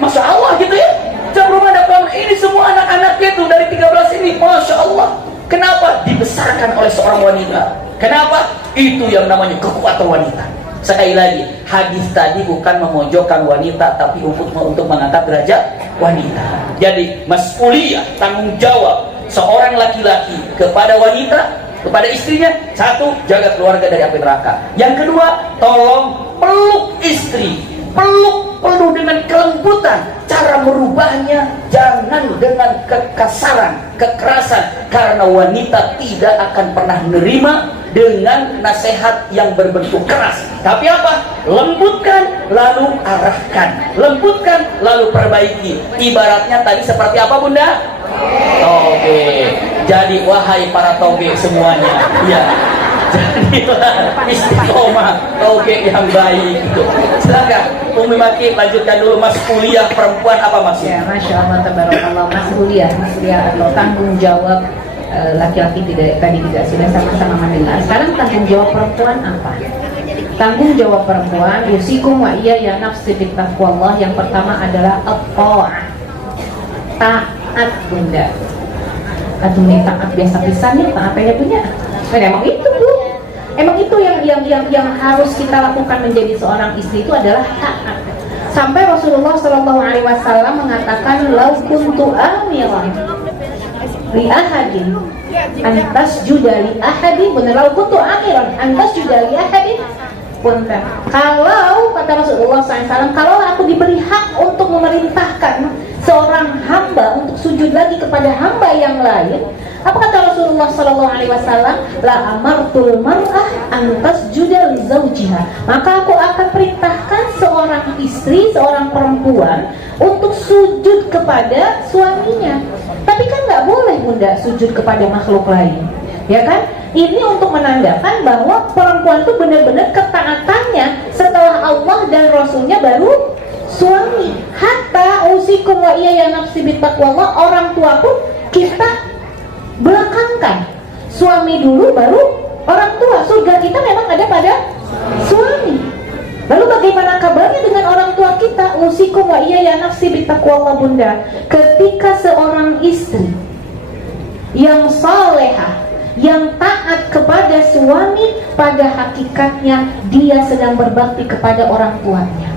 masya Allah gitu ya. Setiap rumah ada kolam, ini semua anak-anaknya itu dari 13 ini, masya Allah. Kenapa? Dibesarkan oleh seorang wanita. Kenapa? Itu yang namanya kekuatan wanita. Sekali lagi, hadis tadi bukan memojokkan wanita, tapi untuk mengangkat derajat wanita. Jadi, mas'uliyah, tanggung jawab seorang laki-laki kepada wanita, kepada istrinya. Satu, jaga keluarga dari api neraka. Yang kedua, tolong peluk istri. Peluk penuh dengan kelembutan. Cara merubahnya jangan dengan kekasaran, kekerasan. Karena wanita tidak akan pernah menerima dengan nasihat yang berbentuk keras. Tapi apa? Lembutkan lalu arahkan, lembutkan lalu perbaiki. Ibaratnya tadi seperti apa bunda? Toge. Jadi wahai para toge semuanya, ya, jadilah istiqomah toge yang baik itu. Silakan Umi Maki lanjutkan dulu. Mas kuliah perempuan apa maksudnya? Ya, masya Allah, tabarakallah. Mas kuliah atau tanggung jawab laki-laki tadi tidak sudah sama-sama mendengar. Sekarang tanggung jawab perempuan apa? Tanggung jawab perempuan, yusikum wa iya ya nafsi bittaqwallah. Yang pertama adalah at-ta'ah, taat bunda. Atau taat biasa pisannya, taat apa punya? Kan emang itu bu, emang itu yang harus kita lakukan menjadi seorang istri, itu adalah taat. Sampai Rasulullah SAW mengatakan, lau kuntu amiran li ahadin antas juda li ahadin, benar, lau kuntu amiran antas juda li ahadin. Kalau kata Rasulullah SAW, kalau aku diberi hak untuk memerintahkan seorang hamba untuk sujud lagi kepada hamba yang lain, apa kata Rasulullah SAW? La amartul mar'ah antas juda li zawjiha, maka aku akan perintahkan seorang istri, seorang perempuan untuk sujud kepada suaminya. Tapi kan nggak boleh bunda sujud kepada makhluk lain, ya kan? Ini untuk menandakan bahwa perempuan itu benar-benar ketaatannya setelah Allah dan Rasulnya baru suami. Hatta usikum wa iya ya nafsi bittaqwallah, orang tua pun kita belakangkan. Suami dulu baru orang tua. Surga kita memang ada pada suami. Lalu bagaimana kabarnya dengan orang tua kita? Usikum wa iya ya nafsi bittaqwallah bunda. Ketika seorang istri yang salehah, yang taat kepada suami, pada hakikatnya dia sedang berbakti kepada orang tuanya.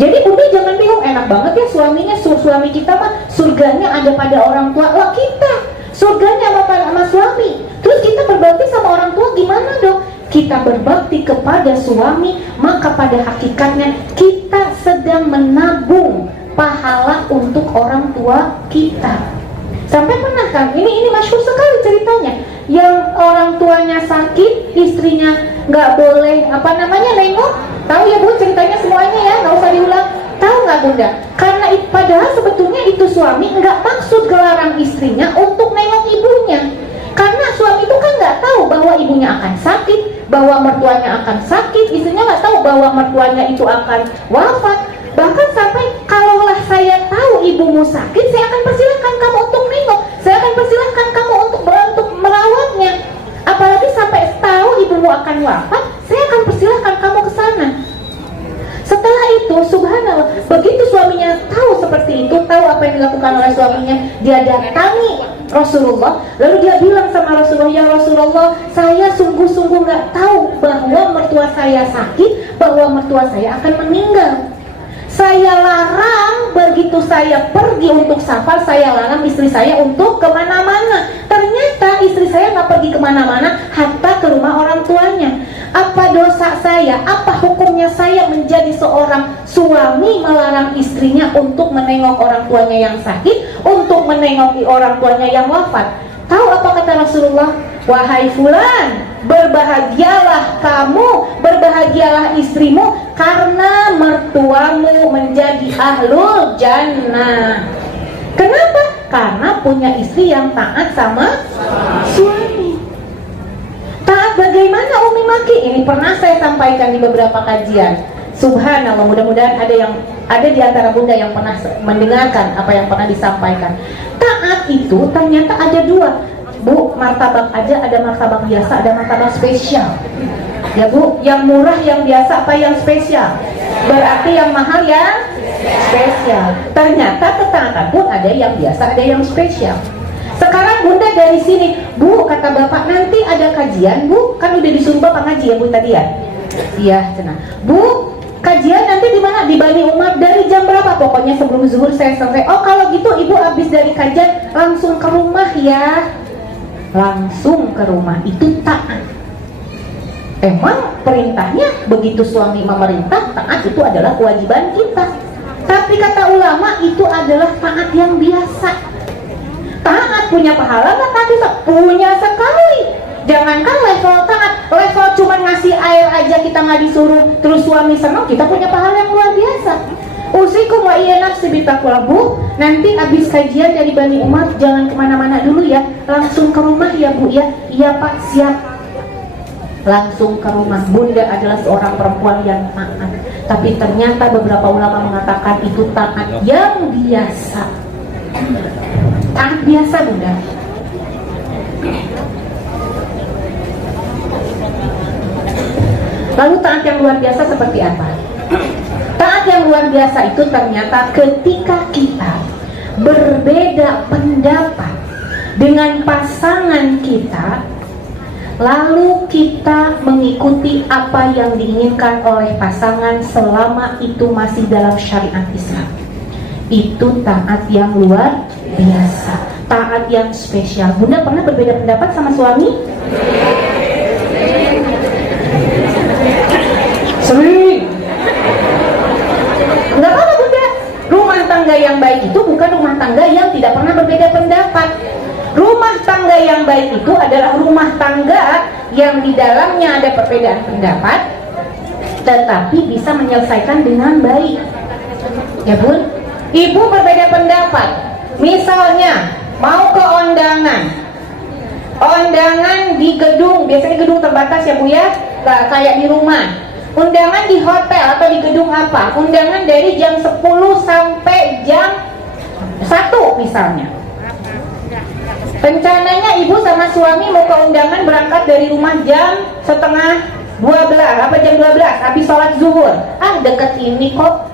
Jadi bunda jangan bingung, enak banget ya suaminya, suami kita mah surganya ada pada orang tua. Lah kita surganya sama suami, terus kita berbakti sama orang tua gimana dong? Kita berbakti kepada suami, maka pada hakikatnya kita sedang menabung pahala untuk orang tua kita. Sampai pernah kan, ini masyhur sekali ceritanya, yang orang tuanya sakit, istrinya nggak boleh nengok. Tahu ya bu ceritanya semuanya ya, nggak usah diulang. Tahu nggak bunda? Karena padahal sebetulnya itu suami nggak maksud gelarang istrinya untuk nengok ibunya. Karena suami itu kan nggak tahu bahwa ibunya akan sakit, bahwa mertuanya akan sakit, istrinya nggak tahu bahwa mertuanya itu akan wafat. Bahkan sampai kalaulah saya tahu ibumu sakit, saya akan persilahkan kamu untuk nengok, saya akan persilahkan kamu untuk merawatnya. Apalagi sampai tahu ibumu akan wafat, saya akan persilahkan kamu ke sana. subhanallah, begitu suaminya tahu seperti itu, tahu apa yang dilakukan oleh suaminya, dia datangi Rasulullah, lalu dia bilang sama Rasulullah, ya Rasulullah, saya sungguh-sungguh nggak tahu bahwa mertua saya sakit, bahwa mertua saya akan meninggal. Saya larang, begitu saya pergi untuk safar, saya larang istri saya untuk kemana-mana. Ternyata istri saya nggak pergi kemana-mana, hatta ke rumah orang tuanya. Apa dosa saya? Apa hukumnya saya menjadi seorang suami melarang istrinya untuk menengok orang tuanya yang sakit, untuk menengoki orang tuanya yang wafat? Tahu apa kata Rasulullah? Wahai fulan, berbahagialah kamu, berbahagialah istrimu, karena mertuamu menjadi ahlul jannah. Kenapa? Karena punya istri yang taat sama suami. Taat bagaimana Umi Maki? Ini pernah saya sampaikan di beberapa kajian. Subhanallah, mudah-mudahan ada di antara bunda yang pernah mendengarkan apa yang pernah disampaikan. Taat itu ternyata ada dua. Bu, martabak aja ada martabak biasa, ada martabak spesial. Ya Bu, yang murah yang biasa apa yang spesial? Berarti yang mahal yang spesial. Ternyata ketaatan pun ada yang biasa, ada yang spesial. Sekarang bunda dari sini, Bu, kata bapak nanti ada kajian, Bu, kan udah disuruh bapak ngaji ya Bu tadi ya? Iya, tenang. Bu, kajian nanti di mana? Di Bani Umar. Dari jam berapa? Pokoknya sebelum zuhur saya selesai. Oh kalau gitu ibu habis dari kajian langsung ke rumah ya. Langsung ke rumah, itu taat. Emang perintahnya begitu suami memerintah, taat itu adalah kewajiban kita. Tapi kata ulama itu adalah taat yang biasa. Taat punya pahala nggak? Tapi punya sekali. Jangankan level taat, level cuma ngasih air aja kita nggak disuruh, terus suami senang, kita punya pahala yang luar biasa. Usikum wa iya nafsi bitaqwa. Bu, nanti habis kajian dari Bani Umar jangan kemana-mana dulu ya, langsung ke rumah ya Bu ya. Iya Pak, siap. Langsung ke rumah. Bunda adalah seorang perempuan yang taat, tapi ternyata beberapa ulama mengatakan itu taat yang biasa. Taat biasa Bunda. Lalu taat yang luar biasa seperti apa? Taat yang luar biasa itu ternyata ketika kita berbeda pendapat dengan pasangan kita, lalu kita mengikuti apa yang diinginkan oleh pasangan selama itu masih dalam syariat Islam. Itu taat yang luar biasa, taat yang spesial. Bunda pernah berbeda pendapat sama suami? Sering. Enggak apa-apa Bunda. Rumah tangga yang baik itu bukan rumah tangga yang tidak pernah berbeda pendapat. Rumah tangga yang baik itu adalah rumah tangga yang di dalamnya ada perbedaan pendapat, tetapi bisa menyelesaikan dengan baik. Ya Bun, Ibu berbeda pendapat. Misalnya mau ke undangan di gedung, biasanya gedung terbatas ya Bu ya, kayak di rumah. Undangan di hotel atau di gedung apa? Undangan dari jam 10 sampai jam 1 misalnya. Rencananya ibu sama suami mau ke undangan berangkat dari rumah jam setengah 12, apa jam 12, habis sholat zuhur. Ah dekat ini kok,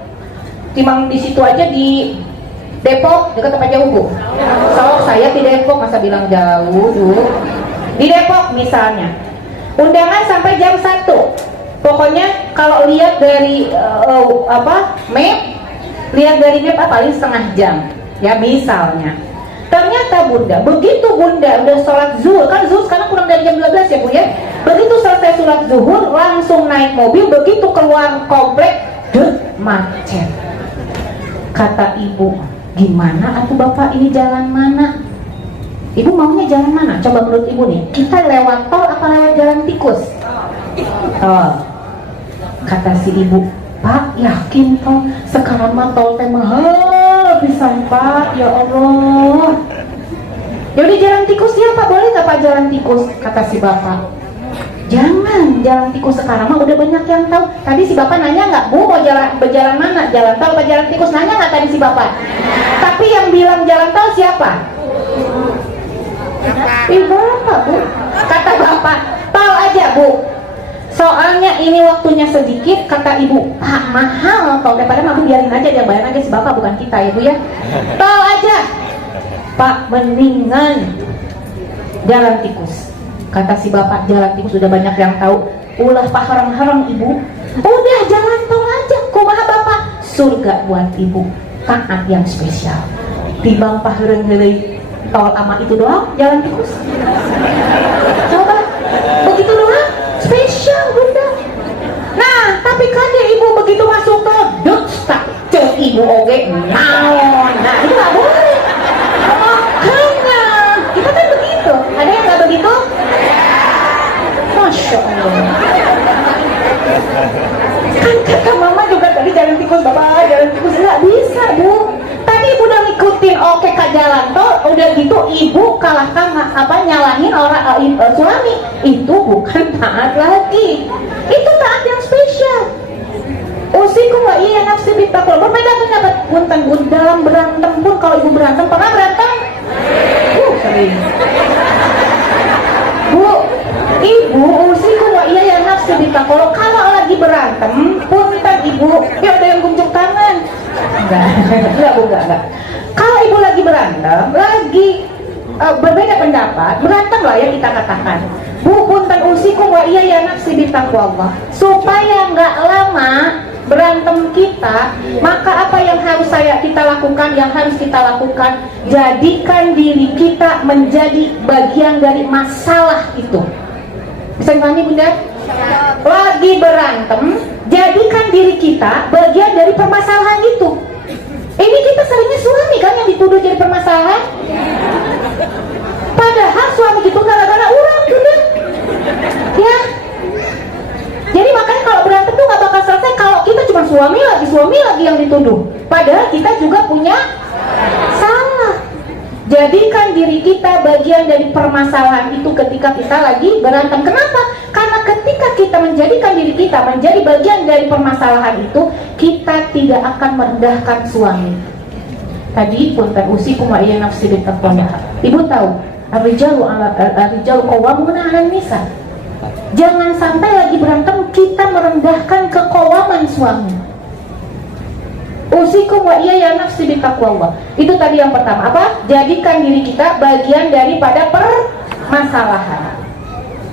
timbang di situ aja di Depok, dekat apa jauh Bu? So, saya di Depok, masa bilang jauh Bu? Di Depok misalnya. Undangan sampai jam 1. Pokoknya kalau lihat dari map, lihat dari map paling setengah jam ya misalnya. Ternyata Bunda, begitu Bunda udah sholat zuhur, kan zuhur sekarang kurang dari jam 12 ya Bu ya. Begitu selesai sholat zuhur langsung naik mobil, begitu keluar komplek, macet. Kata ibu, gimana atuh Bapak ini jalan mana? Ibu maunya jalan mana? Coba menurut ibu nih, kita lewat tol apa lewat jalan tikus? Tol. Kata si ibu, Pak yakin tol, sekarang mah tol teh mahal pisan Pak, ya Allah. Yaudah jalan tikus ya Pak, boleh nggak Pak jalan tikus? Kata si bapak, jangan jalan tikus sekarang mah udah banyak yang tahu. Tadi si bapak nanya nggak, Bu mau berjalan mana? Jalan tol apa jalan tikus? Nanya nggak tadi si bapak? Tapi yang bilang jalan tol siapa? Ibu bapak Bu. Kata bapak, tol aja Bu. soalnya ini waktunya sedikit, kata ibu, Pak mahal, kalau daripada mama biarin aja, dia bayar aja si bapak, bukan kita ya bu ya. Tahu aja Pak, mendingan jalan tikus. Kata si bapak, jalan tikus sudah banyak yang tahu, ulah paharang-harang ibu, udah jalan tol aja. Kumaha bapak? Surga buat ibu, taat yang spesial. Timbang paharang-harang tol ama itu doang, jalan tikus. Coba, begitu doang, spesial bunda. Nah, tapi kan ya ibu begitu masuk tol, duk, tak cek ibu oge, naon. Nah, itu nggak boleh. Makanya, kita kan begitu. Ada yang nggak begitu? Masya Allah. Kan kata mama juga tadi jalan tikus, bapak jalan tikus, nggak bisa bu. Tadi ibu udah ngikutin oke ke jalan tol, udah gitu ibu kalahkan nyalahin orang suami, itu bukan taat lagi, itu taat yang spesial. Usiku wa iya nafsi bitakul, berbeda pendapat. Punten dalam berantem pun, kalau ibu berantem, pernah berantem? Sering. Bu, ibu usiku wa iya ya nafsi bitakul, kalau lagi berantem, punten ibu, ya ada yang gunjung tangan. Enggak bu, enggak. Kalau ibu lagi berantem, lagi berbeda pendapat, berantem lah ya kita katakan. Bu, punten usiku wa iya ya nafsi bitakul, supaya enggak lama berantem kita, maka apa yang harus kita lakukan, yang harus kita lakukan, jadikan diri kita menjadi bagian dari masalah itu. Bisa dipahami bunda? Lagi berantem, jadikan diri kita bagian dari permasalahan itu. Ini kita seringnya suami kan yang dituduh jadi permasalahan, padahal suami itu gara-gara orang bunda ya. Jadi makanya kalau berantem tuh gak bakal selesai kalau kita cuma suami lagi yang dituduh, padahal kita juga punya salah. Jadikan diri kita bagian dari permasalahan itu ketika kita lagi berantem. Kenapa? Karena ketika kita menjadikan diri kita menjadi bagian dari permasalahan itu, kita tidak akan merendahkan suami. Tadi punten usikum wa iya nafsi bittaqwa. Ibu tahu, ar-rijalu qawwamuna 'alan nisa. Jangan sampai lagi berantem kita merendahkan keqawaman suami. Usikum wa iya ya nafsi bittaqwa. Itu tadi yang pertama. Apa? Jadikan diri kita bagian daripada permasalahan.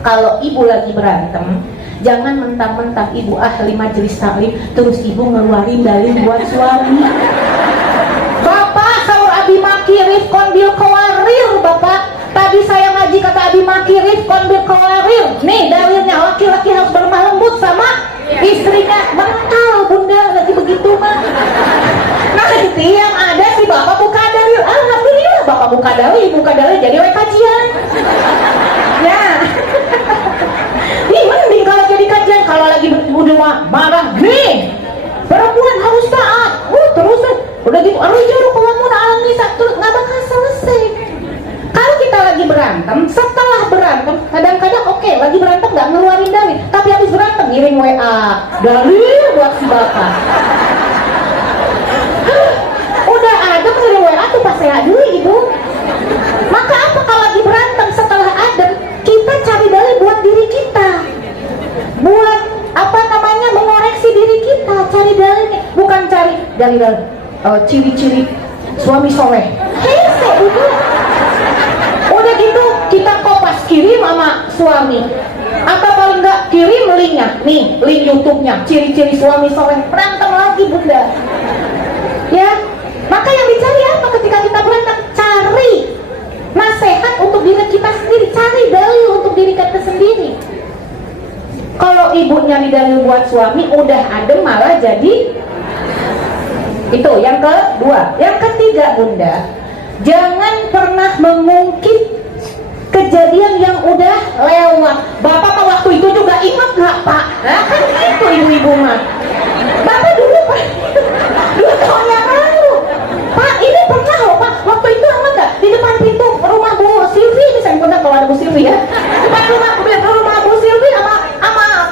Kalau ibu lagi berantem, jangan mentang-mentang ibu ahli majelis taklim terus ibu ngeluarin dalil buat suami. Bapak, kalau abi maki rifkon bil qawarir, bapak. Tadi saya ngaji kata abi maki rifkon bil qawarir. Nih dalilnya, laki-laki harus berlemah lembut sama istrinya. Mental bunda lagi begitu mah. Nah gitu yang ada si bapak buka dalil. Alhamdulillah bapak buka dalil jadi kajian. Ya. Nih mending kalau jadi kajian, kalau lagi udah marah, nih perempuan harus taat. Terus udah gitu, ar-rijalu qawwamuna 'alan nisa, terus nggak bakal selesai. Kalau kita lagi berantem, setelah berantem, kadang-kadang oke, lagi berantem nggak ngeluarin dalil, tapi habis berantem ngirim WA dalil buat si bapak. Udah ada ngirim WA tuh pas sehat dulu ibu. Maka apa kalau lagi berantem setelah adem, kita cari dalil buat diri kita, buat mengoreksi diri kita, cari dalilnya, bukan cari dalil ciri-ciri suami soleh. Hese ibu. Udah gitu kita kopas kirim sama suami, atau paling enggak kirim linknya, nih link YouTube-nya, ciri-ciri suami soleh. Berantem lagi bunda. Ya, maka yang dicari apa ketika kita berantem? Cari nasihat untuk diri kita sendiri, cari dalil untuk diri kita sendiri. Kalau ibu nyari dalil buat suami, udah adem malah jadi itu. Yang kedua, yang ketiga bunda, jangan pernah mengungkit kejadian yang udah lewat. Bapak mah waktu itu juga ingat nggak pak? Nah kan itu ibu-ibu mah. Bapak dulu pak, 2 tahun yang lalu, pak ini pernah loh pak, waktu itu amat nggak di depan pintu rumah Bu Silvi, misalnya punten kalau ada Bu Silvi ya, depan rumah Bu Silvi sama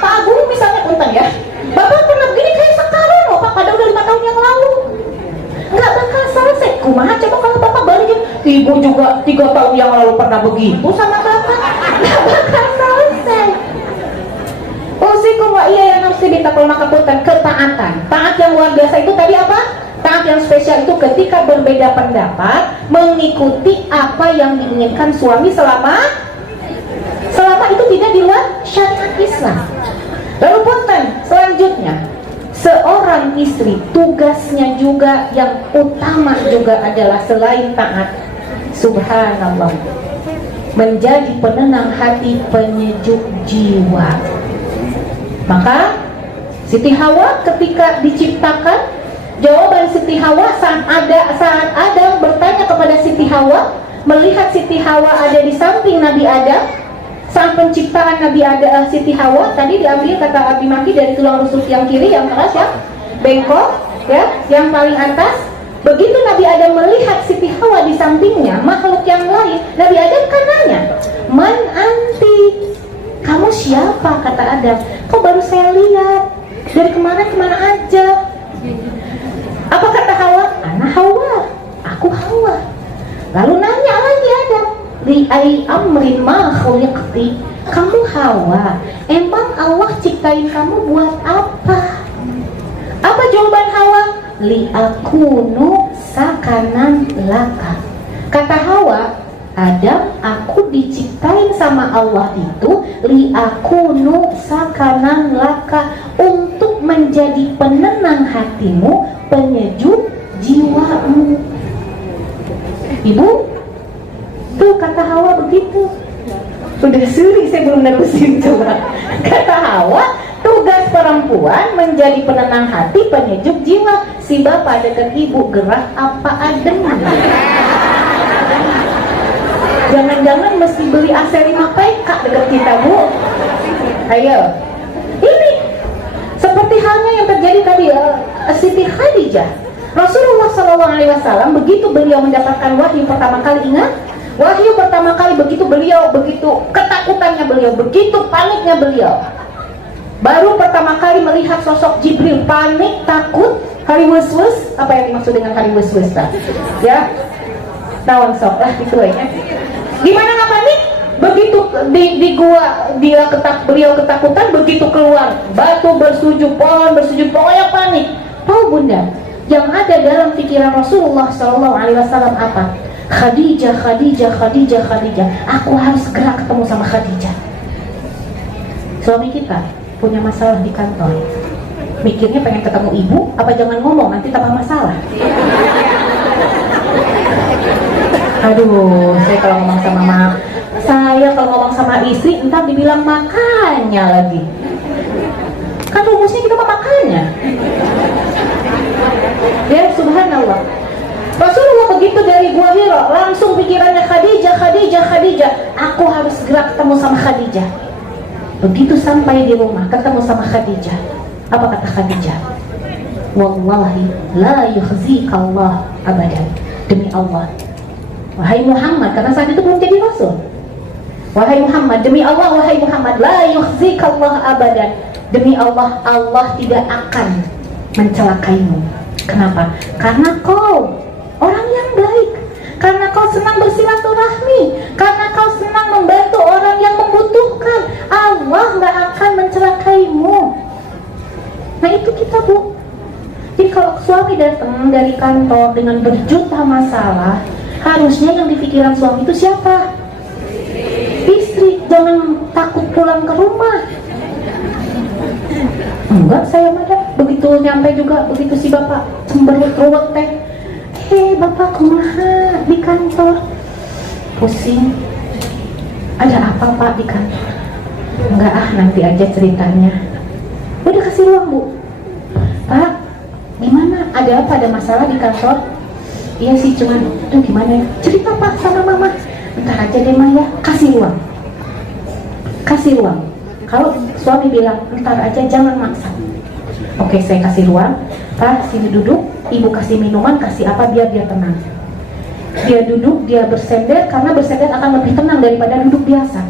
Pak Guru misalnya punten ya. Bapak pernah begini kayak sekarang loh pak, padahal udah 5 tahun yang lalu. Nggak bakal selesai. Kumaha coba kalau bapak balikin, ibu juga 3 tahun yang lalu pernah begitu sama bapak. Nggak bakal selesai. Usiku kalau maka punten ketaatan. Taat yang luar biasa itu tadi apa? Taat yang spesial itu ketika berbeda pendapat mengikuti apa yang diinginkan suami selama itu tidak di luar syariat Islam. Lalu punten selanjutnya, seorang istri tugasnya juga yang utama juga adalah selain taat, subhanallah, menjadi penenang hati, penyejuk jiwa. Maka Siti Hawa ketika diciptakan, jawaban Siti Hawa saat Adam bertanya kepada Siti Hawa, melihat Siti Hawa ada di samping Nabi Adam, saat penciptaan Nabi Adam, Siti Hawa tadi diambil kata Abi Maki dari tulang rusuk yang kiri, yang keras ya, bengkok ya, yang paling atas. Begitu Nabi Adam melihat Siti Hawa di sampingnya, makhluk yang lain, Nabi Adam kan nanya, "Man anti?" Kamu siapa? Kata Adam. Kok baru saya lihat? Dari kemana aja? Apa kata Hawa? Ana Hawa, aku Hawa. Lalu nanya lagi Adam, "Li ai amrin ma khuliqti?" Kamu Hawa, emang Allah ciptain kamu buat apa? Apa jawaban Hawa? Li akunu sakanan laka. Kata Hawa, Adam, aku diciptain sama Allah itu li akunu sakanan laka, untuk menjadi penenang hatimu, penyejuk jiwamu. Ibu, tuh kata Hawa begitu. Udah suri saya belum nerusin coba. Kata Hawa, tugas perempuan menjadi penenang hati, penyejuk jiwa. Si bapak dekat ibu gerah apa adem. Jangan-jangan mesti beli AC 5 PK dekat kita, Bu. Ayo. Ini seperti halnya yang terjadi tadi Siti Khadijah. Rasulullah SAW begitu beliau mendapatkan wahyu pertama kali, ingat? Wahyu pertama kali begitu ketakutannya beliau, begitu paniknya beliau. Baru pertama kali melihat sosok Jibril, panik, takut, hari wes-wes. Apa yang dimaksud dengan hari wes-wes? Ya, tawan sok lah gitu ya. Gimana nggak panik? Begitu di gua beliau ketakutan, begitu keluar batu bersujud, pohon bersujud, pokoknya panik. Tahu Bunda, yang ada dalam pikiran Rasulullah SAW apa? Khadijah, Khadijah, Khadijah, Khadijah. Aku harus segera ketemu sama Khadijah. Suami kita punya masalah di kantor, mikirnya pengen ketemu ibu, apa jangan ngomong nanti tambah masalah. Aduh, saya kalau ngomong sama istri entar dibilang makannya lagi. Kan rumusnya kita makannya. Ya subhanallah. Rasulullah begitu dari Gua Hira, langsung pikirannya Khadijah, Khadijah, Khadijah. Aku harus segera ketemu sama Khadijah. Begitu sampai di rumah, ketemu sama Khadijah. Apa kata Khadijah? Wallahi la yukhzika Allah abadan. Demi Allah, wahai Muhammad, karena saat itu belum jadi Rasul. Wahai Muhammad, demi Allah, wahai Muhammad, la yukhzika Allah abadan. Demi Allah, Allah tidak akan mencelakaimu. Kenapa? Karena kau orang yang baik, karena kau senang bersilaturahmi, karena kau senang membantu orang yang membutuhkan. Allah gak akan mencelakaimu. Nah itu kita, Bu. Jadi kalau suami datang dari kantor dengan berjuta masalah, harusnya yang di pikiran suami itu siapa? Istri. Jangan takut pulang ke rumah. Enggak, saya mah begitu nyampe juga, begitu si bapak cemberut ruwet teh, bapak kumaha di kantor? Pusing. Ada apa Pak di kantor? Enggak nanti aja ceritanya. Udah kasih ruang, Bu. Pak, gimana? Ada apa? Ada masalah di kantor? Iya sih, cuman tuh gimana? Cerita Pak sama Mama. Entar aja deh Mah ya. Kasih ruang. Kasih ruang. Kalau suami bilang entar aja, jangan maksa. Oke, saya kasih ruang. Pak, sini duduk. Ibu kasih minuman, kasih apa biar dia tenang. Dia duduk, dia bersender, karena bersender akan lebih tenang daripada duduk biasa.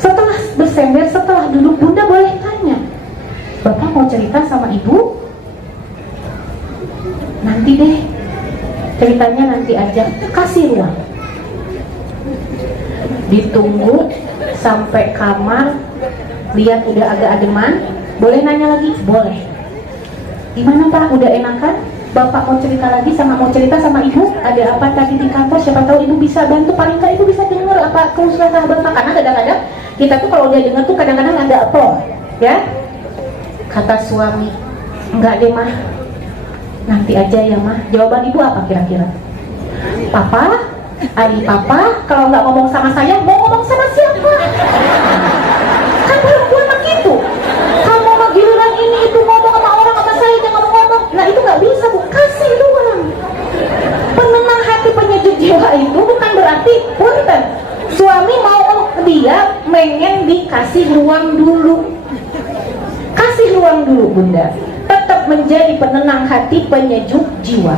Setelah bersender, setelah duduk, Bunda boleh tanya, Bapak mau cerita sama Ibu? Nanti deh, ceritanya nanti aja. Kasih ruang. Ditunggu sampai kamar, lihat udah agak ademan, Boleh nanya lagi? Boleh. Gimana Pak, udah enakan? Bapak mau cerita lagi mau cerita sama ibu? Ada apa tadi di kantor? Siapa tahu ibu bisa bantu, paling nggak ibu bisa dengar apa kelusuran sahabat Pak. Karena kadang-kadang kita tuh kalau udah dengar tuh kadang-kadang agak plong, ya. Kata suami, enggak deh mah, nanti aja ya mah. Jawaban ibu apa kira-kira? Papa, papa kalau nggak ngomong sama saya, mau ngomong sama siapa? Kan perempuan begitu. Kamu mau giliran ini itu ngomong sama orang, sama saya jangan ngomong. Nah itu nggak bisa Bu, kasih ruang. Penenang hati, penyejuk jiwa itu bukan berarti punten. Suami mau dia pengen dikasih ruang dulu. Kasih ruang dulu Bunda. Tetap menjadi penenang hati, penyejuk jiwa.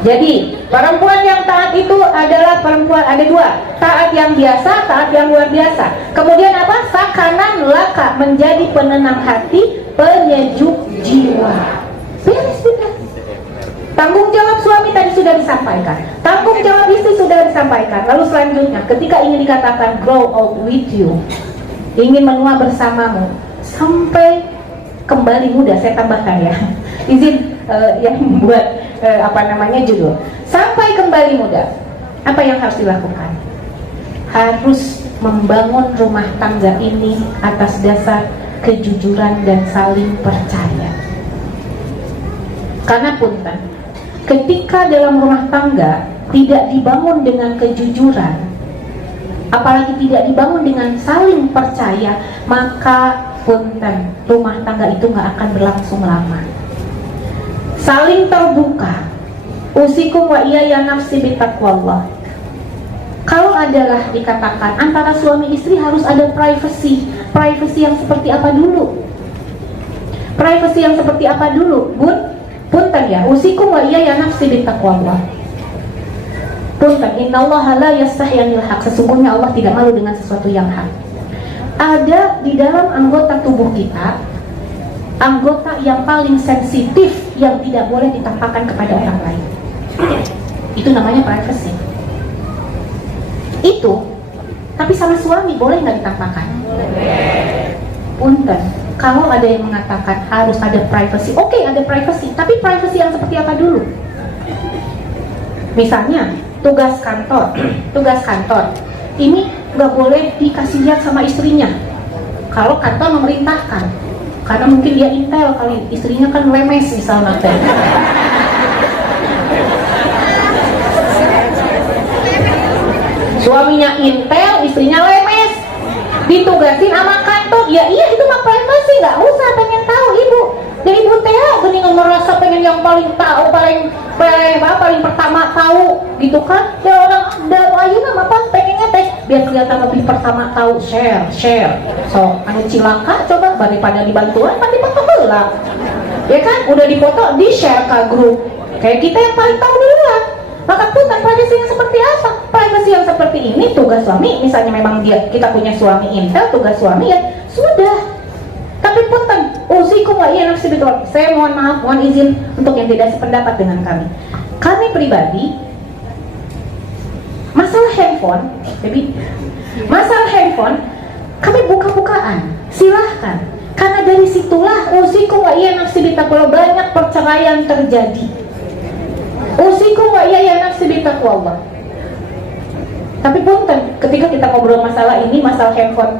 Jadi perempuan yang taat itu adalah perempuan, ada dua, taat yang biasa, taat yang luar biasa. Kemudian apa? Sakanan laka, menjadi penenang hati, penyejuk jiwa. Beres Bunda. Tanggung jawab suami tadi sudah disampaikan, tanggung jawab istri sudah disampaikan. Lalu selanjutnya ketika ingin dikatakan grow old with you, ingin menua bersamamu sampai kembali muda, saya tambahkan ya, izin yang membuat judul sampai kembali muda. Apa yang harus dilakukan? Harus membangun rumah tangga ini atas dasar kejujuran dan saling percaya. Karena punten, ketika dalam rumah tangga tidak dibangun dengan kejujuran, apalagi tidak dibangun dengan saling percaya, maka punten, rumah tangga itu nggak akan berlangsung lama. Saling terbuka. Usikum wa iyaya nafsi bitaqwallah. Kalau adalah dikatakan antara suami istri harus ada privacy. Privacy yang seperti apa dulu? Privacy yang seperti apa dulu? Punten ya. Usikum wa iyaya nafsi bitaqwallah. Punten, innallaha la yastahi 'anil haq. Sesungguhnya Allah tidak malu dengan sesuatu yang hak. Ada di dalam anggota tubuh kita, anggota yang paling sensitif yang tidak boleh ditampakkan kepada orang lain. Itu namanya privacy. Itu, tapi sama suami boleh nggak ditampakkan? Punten, kalau ada yang mengatakan harus ada privacy, oke, ada privacy, tapi privacy yang seperti apa dulu? Misalnya tugas kantor, ini nggak boleh dikasih lihat sama istrinya. Kalau kantor memerintahkan, karena mungkin dia intel kali, istrinya kan lemes misalnya. Suaminya intel, istrinya lemes, ditugasin sama kantor. Ya iya, itu mah privacy, nggak usah pengen tahu ibu. Dan ibu teh geningan merasa pengen yang paling tahu, paling pertama tahu gitu kan. Ya orang dari ayeuna mah apa pengennya teh biar kelihatan lebih pertama tahu, share. So, anu cilaka coba daripada dibantuan kan dipoto heula. Ya kan, udah dipoto di-share ke grup. Kayak kita yang paling tahu duluan. Maka punten, privacy yang seperti apa? Privacy yang seperti ini tugas suami, misalnya memang kita punya suami intel, tugas suami ya sudah. Tapi punten, usikum wa iyaya nafsi bitaqwallah. Saya mohon maaf, mohon izin untuk yang tidak sependapat dengan kami. Kami pribadi, masalah handphone, kami buka-bukaan, silahkan. Karena dari situlah usikum wa iyaya nafsi bitaqwallah, banyak perceraian terjadi. Usikum wa iyaya nafsi bitaqwallah. Tapi punten, ketika kita ngobrol masalah ini, masalah handphone,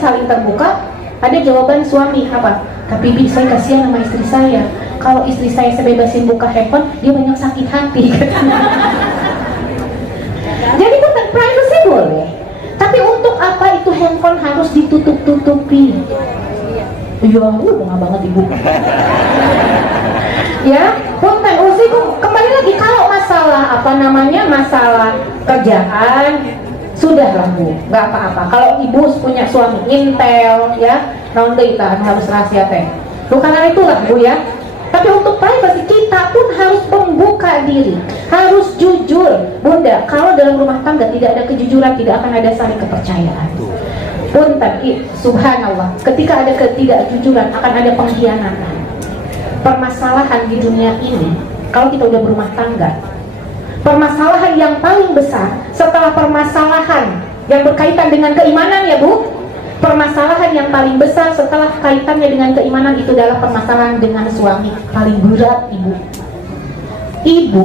saling terbuka, ada jawaban suami apa? Tapi Bi, saya kasihan sama istri saya. Kalau istri saya bebasin buka handphone, dia banyak sakit hati. Jadi punten, privacy boleh. Tapi untuk apa itu handphone harus ditutup-tutupi? Iya, bunga banget ibu. Ya, punten, usikum. Kembali lagi, kalau masalah masalah kerjaan, sudahlah Bu, nggak apa-apa. Kalau ibu punya suami intel, ya, non kita harus rahasia teh. Karena itulah Bu ya. Tapi untuk privacy kita pun harus membuka diri, harus jujur, Bunda. Kalau dalam rumah tangga tidak ada kejujuran, tidak akan ada saling kepercayaan. Punten, subhanallah, ketika ada ketidakjujuran akan ada pengkhianatan. Permasalahan di dunia ini, kalau kita udah berumah tangga, permasalahan yang paling besar setelah permasalahan yang berkaitan dengan keimanan ya Bu, permasalahan yang paling besar setelah kaitannya dengan keimanan itu adalah permasalahan dengan suami. Paling berat ibu. Ibu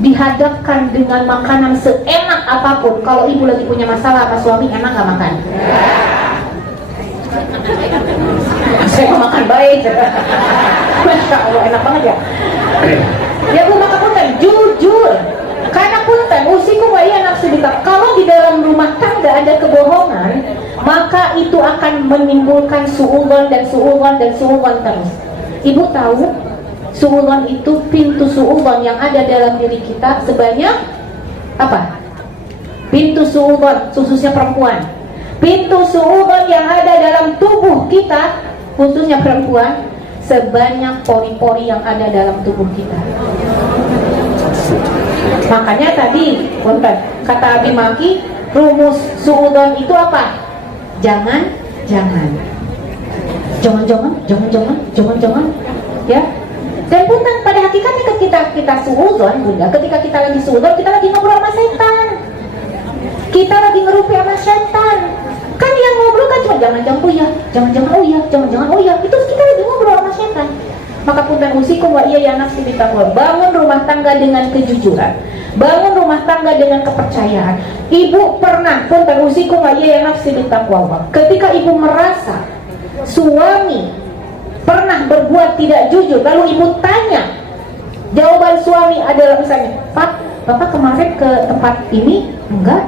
dihadapkan dengan makanan seenak apapun. Kalau ibu lagi punya masalah sama suami, enak gak makan? Saya mau makan baik. Masya Allah, enak banget ya. Ya bu, maka punten, jujur. Karena punten, usiku wa iya nafsu bitak. Kalau di dalam rumah tangga ada kebohongan, maka itu akan menimbulkan suudzon dan suudzon dan suudzon terus. Ibu tahu, suudzon itu pintu suudzon yang ada dalam diri kita sebanyak apa? Pintu suudzon, khususnya perempuan. Pintu suudzon yang ada dalam tubuh kita, khususnya perempuan, sebanyak pori-pori yang ada dalam tubuh kita. Makanya tadi, kata Abi Maki, rumus suudzon itu apa? Jangan, ya. Dan punten, pada hakikatnya kita suudzon, bunda, ketika kita lagi suudzon, kita lagi ngobrol sama setan, kita lagi ngerupi sama setan. Kan yang ngobrol kan cuma jangan-jangan oh ya, itu kita lagi ngobrol sama setan. Maka punten usikum wa iya ya nafsi bitaqwa. Bangun rumah tangga dengan kejujuran, bangun rumah tangga dengan kepercayaan. Ibu pernah, punten usikum wa iya ya nafsi bitaqwa, ketika ibu merasa suami pernah berbuat tidak jujur, lalu ibu tanya, jawaban suami adalah misalnya, Pak, Bapak kemarin ke tempat ini? Enggak,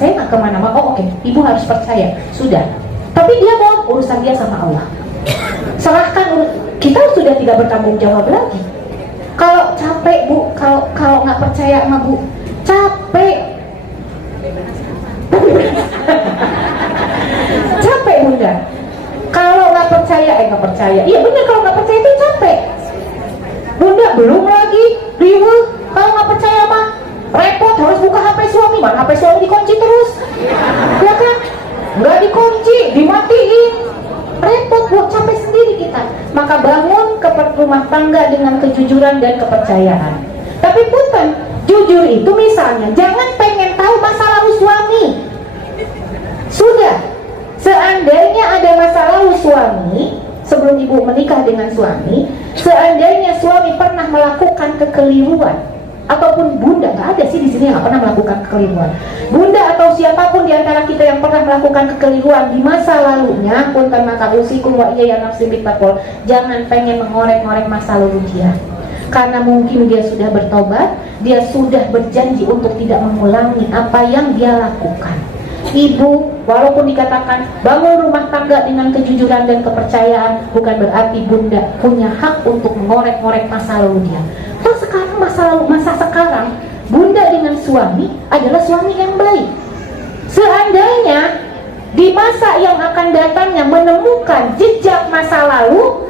saya nggak kemana-mana. Oh oke, ibu harus percaya, sudah. Tapi dia bohong, urusan dia sama Allah. Serahkan, kita sudah tidak bertanggung jawab lagi. Kalau capek bu, kalau nggak percaya sama bu, capek. Capek bunda. Kalau nggak percaya, iya benar, kalau nggak percaya itu capek. Bunda, belum lagi riweuh. Kalau nggak percaya mah repot, harus buka HP suami, mana HP suami dikunci terus, ya kan? Nggak dikunci, dimatiin, repot, buat capek sendiri kita. Maka bangun ke rumah tangga dengan kejujuran dan kepercayaan. Tapi punten, jujur itu misalnya jangan pengen tahu masa lalu suami. Sudah, seandainya ada masa lalu suami sebelum ibu menikah dengan suami, seandainya suami pernah melakukan kekeliruan, ataupun bunda, nggak ada sih di sini yang nggak pernah melakukan kekeliruan. Bunda atau siapapun di antara kita yang pernah melakukan kekeliruan di masa lalunya, punten maka usikum wa iya ya nafsi bittaqwa. Jangan pengen mengorek-ngorek masa lalu dia, karena mungkin dia sudah bertobat, dia sudah berjanji untuk tidak mengulangi apa yang dia lakukan. Ibu, walaupun dikatakan bangun rumah tangga dengan kejujuran dan kepercayaan, bukan berarti bunda punya hak untuk mengorek-ngorek masa lalu dia. Toh sekarang masa sekarang bunda dengan suami adalah suami yang baik. Seandainya di masa yang akan datangnya menemukan jejak masa lalu,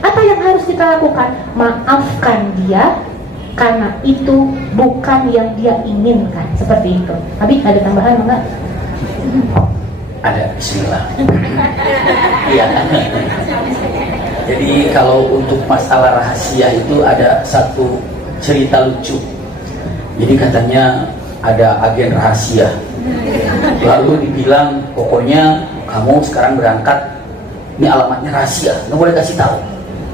apa yang harus kita lakukan? Maafkan dia, karena itu bukan yang dia inginkan. Seperti itu. Abi, ada tambahan enggak? Ada, bismillah. Iya. Jadi kalau untuk masalah rahasia itu ada satu cerita lucu. Jadi katanya ada agen rahasia, lalu dibilang pokoknya kamu sekarang berangkat, ini alamatnya rahasia, nggak boleh kasih tahu.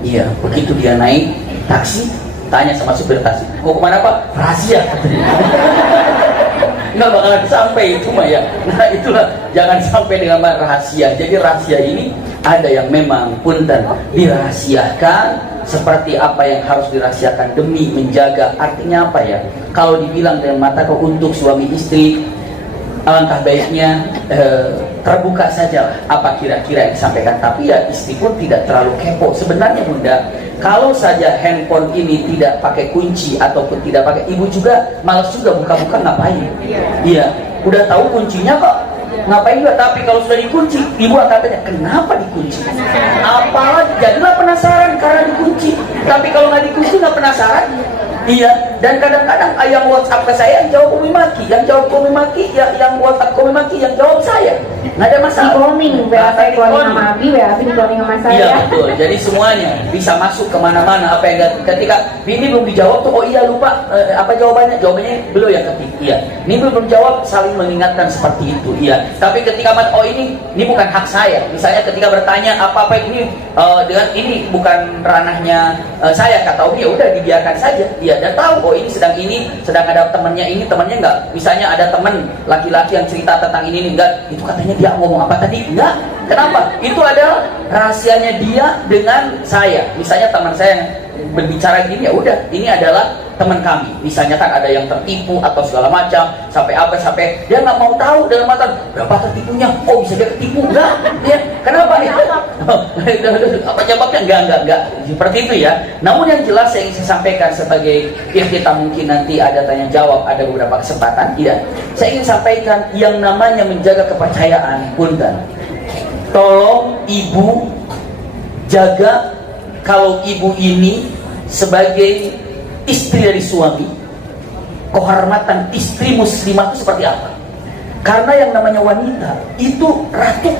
Iya, begitu dia naik taksi, tanya sama supir taksi, mau kemana pak? Rahasia. Nggak bakalan sampai itu mah ya. Nah itulah, jangan sampai dengan rahasia. Jadi rahasia ini ada yang memang punten dirahasiakan, seperti apa yang harus dirahasiakan demi menjaga. Artinya apa ya? Kalau dibilang dengan mata untuk suami istri, alangkah baiknya terbuka saja apa kira-kira yang disampaikan. Tapi ya istri pun tidak terlalu kepo. Sebenarnya bunda, kalau saja handphone ini tidak pakai kunci ataupun tidak pakai, ibu juga malas juga buka-buka, ngapain? Iya, udah tahu kuncinya kok, ngapain juga. Tapi kalau sudah dikunci, ibu akan tanya kenapa dikunci. Apalagi jadilah penasaran karena dikunci. Tapi kalau nggak dikunci nggak penasaran. Iya, Dan kadang-kadang yang WhatsApp ke saya yang jawab Umi Maki, yang jawab Umi Maki, yang WhatsApp ke Umi Maki, yang jawab saya. Nggak ada masalah. Di cloning, WA saya cloning sama Abi, WA Abi di cloning sama saya. Iya betul. Jadi semuanya bisa masuk kemana-mana. Apa yang ketika ini belum dijawab tuh, oh iya lupa apa jawabannya? Jawabannya belum ya ketik. Iya. Ini belum jawab, saling mengingatkan seperti itu. Iya. Tapi ketika oh ini bukan hak saya. Misalnya ketika bertanya apa ini dengan ini bukan ranahnya saya, kata Umi, ya udah dibiarkan saja. Dia udah tahu oh ini sedang ada temannya enggak. Misalnya ada teman laki-laki yang cerita tentang ini enggak, itu katanya dia ngomong apa tadi? Enggak. Kenapa? Itu adalah rahasianya dia dengan saya. Misalnya teman saya yang berbicara gini, ya udah ini adalah teman kami. Misalnya kan ada yang tertipu atau segala macam sampai dia nggak mau tahu dalam mata berapa tertipunya. Oh bisa dia ketipu? Enggak. Ya. Kenapa? Apa jawabnya? Enggak. Seperti itu ya. Namun yang jelas yang ingin saya sampaikan sebagai kita mungkin nanti ada tanya jawab, ada beberapa kesempatan. Tidak. Saya ingin sampaikan yang namanya menjaga kepercayaan. Punten. Tolong ibu jaga kalau ibu ini sebagai istri dari suami, kehormatan istri muslimah itu seperti apa? Karena yang namanya wanita itu ratu.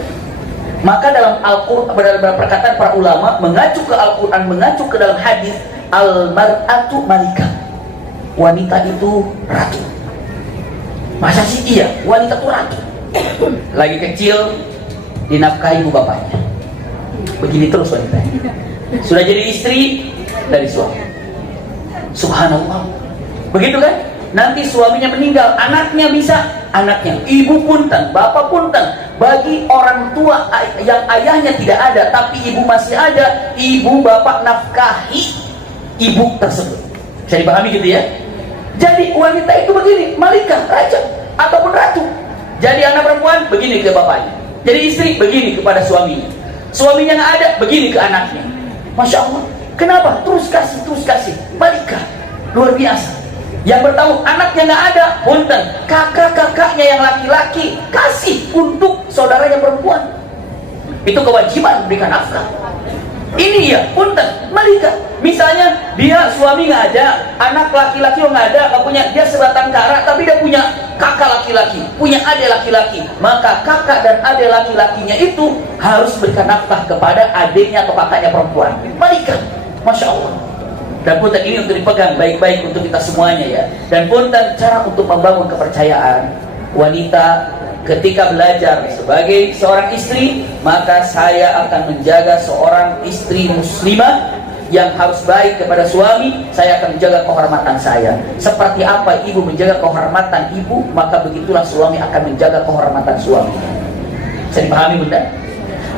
Maka dalam Al-Quran, dalam perkataan para ulama mengacu ke Al-Quran, mengacu ke dalam hadis, al-mar'atu malikah. Wanita itu ratu. Masa sih iya, wanita itu ratu. Lagi kecil dinafkahi ibu bapaknya. Begini terus wanita. Sudah jadi istri dari suami. Subhanallah. Begitu kan? Nanti suaminya meninggal, anaknya ibu punten, bapak punten. Bagi orang tua yang ayahnya tidak ada tapi ibu masih ada, ibu bapak nafkahi ibu tersebut. Bisa dipahami gitu ya? Jadi wanita itu begini, malikah, raja ataupun ratu. Jadi anak perempuan begini ke bapaknya. Jadi istri begini kepada suaminya. Suaminya nggak ada, begini ke anaknya. Masya Allah. Kenapa? Terus kasih. Malikah. Luar biasa. Yang bertahu anaknya nggak ada, punten. Kakak-kakaknya yang laki-laki kasih untuk saudaranya perempuan. Itu kewajiban memberikan nafkah. Ini ya, punten, malikah. Misalnya dia suami nggak ada, anak laki-laki nggak ada, nggak punya, dia sebatang kara, tapi dia punya kakak laki-laki, punya adik laki-laki, maka kakak dan adik laki-lakinya itu harus berikan nafkah kepada adiknya atau kakaknya perempuan. Malikah, masya Allah. Dan punten ini untuk dipegang baik-baik untuk kita semuanya ya. Dan punten cara untuk membangun kepercayaan wanita. Ketika belajar sebagai seorang istri, maka saya akan menjaga seorang istri muslimah yang harus baik kepada suami. Saya akan menjaga kehormatan saya. Seperti apa ibu menjaga kehormatan ibu, maka begitulah suami akan menjaga kehormatan suaminya. Saya dipahami bunda?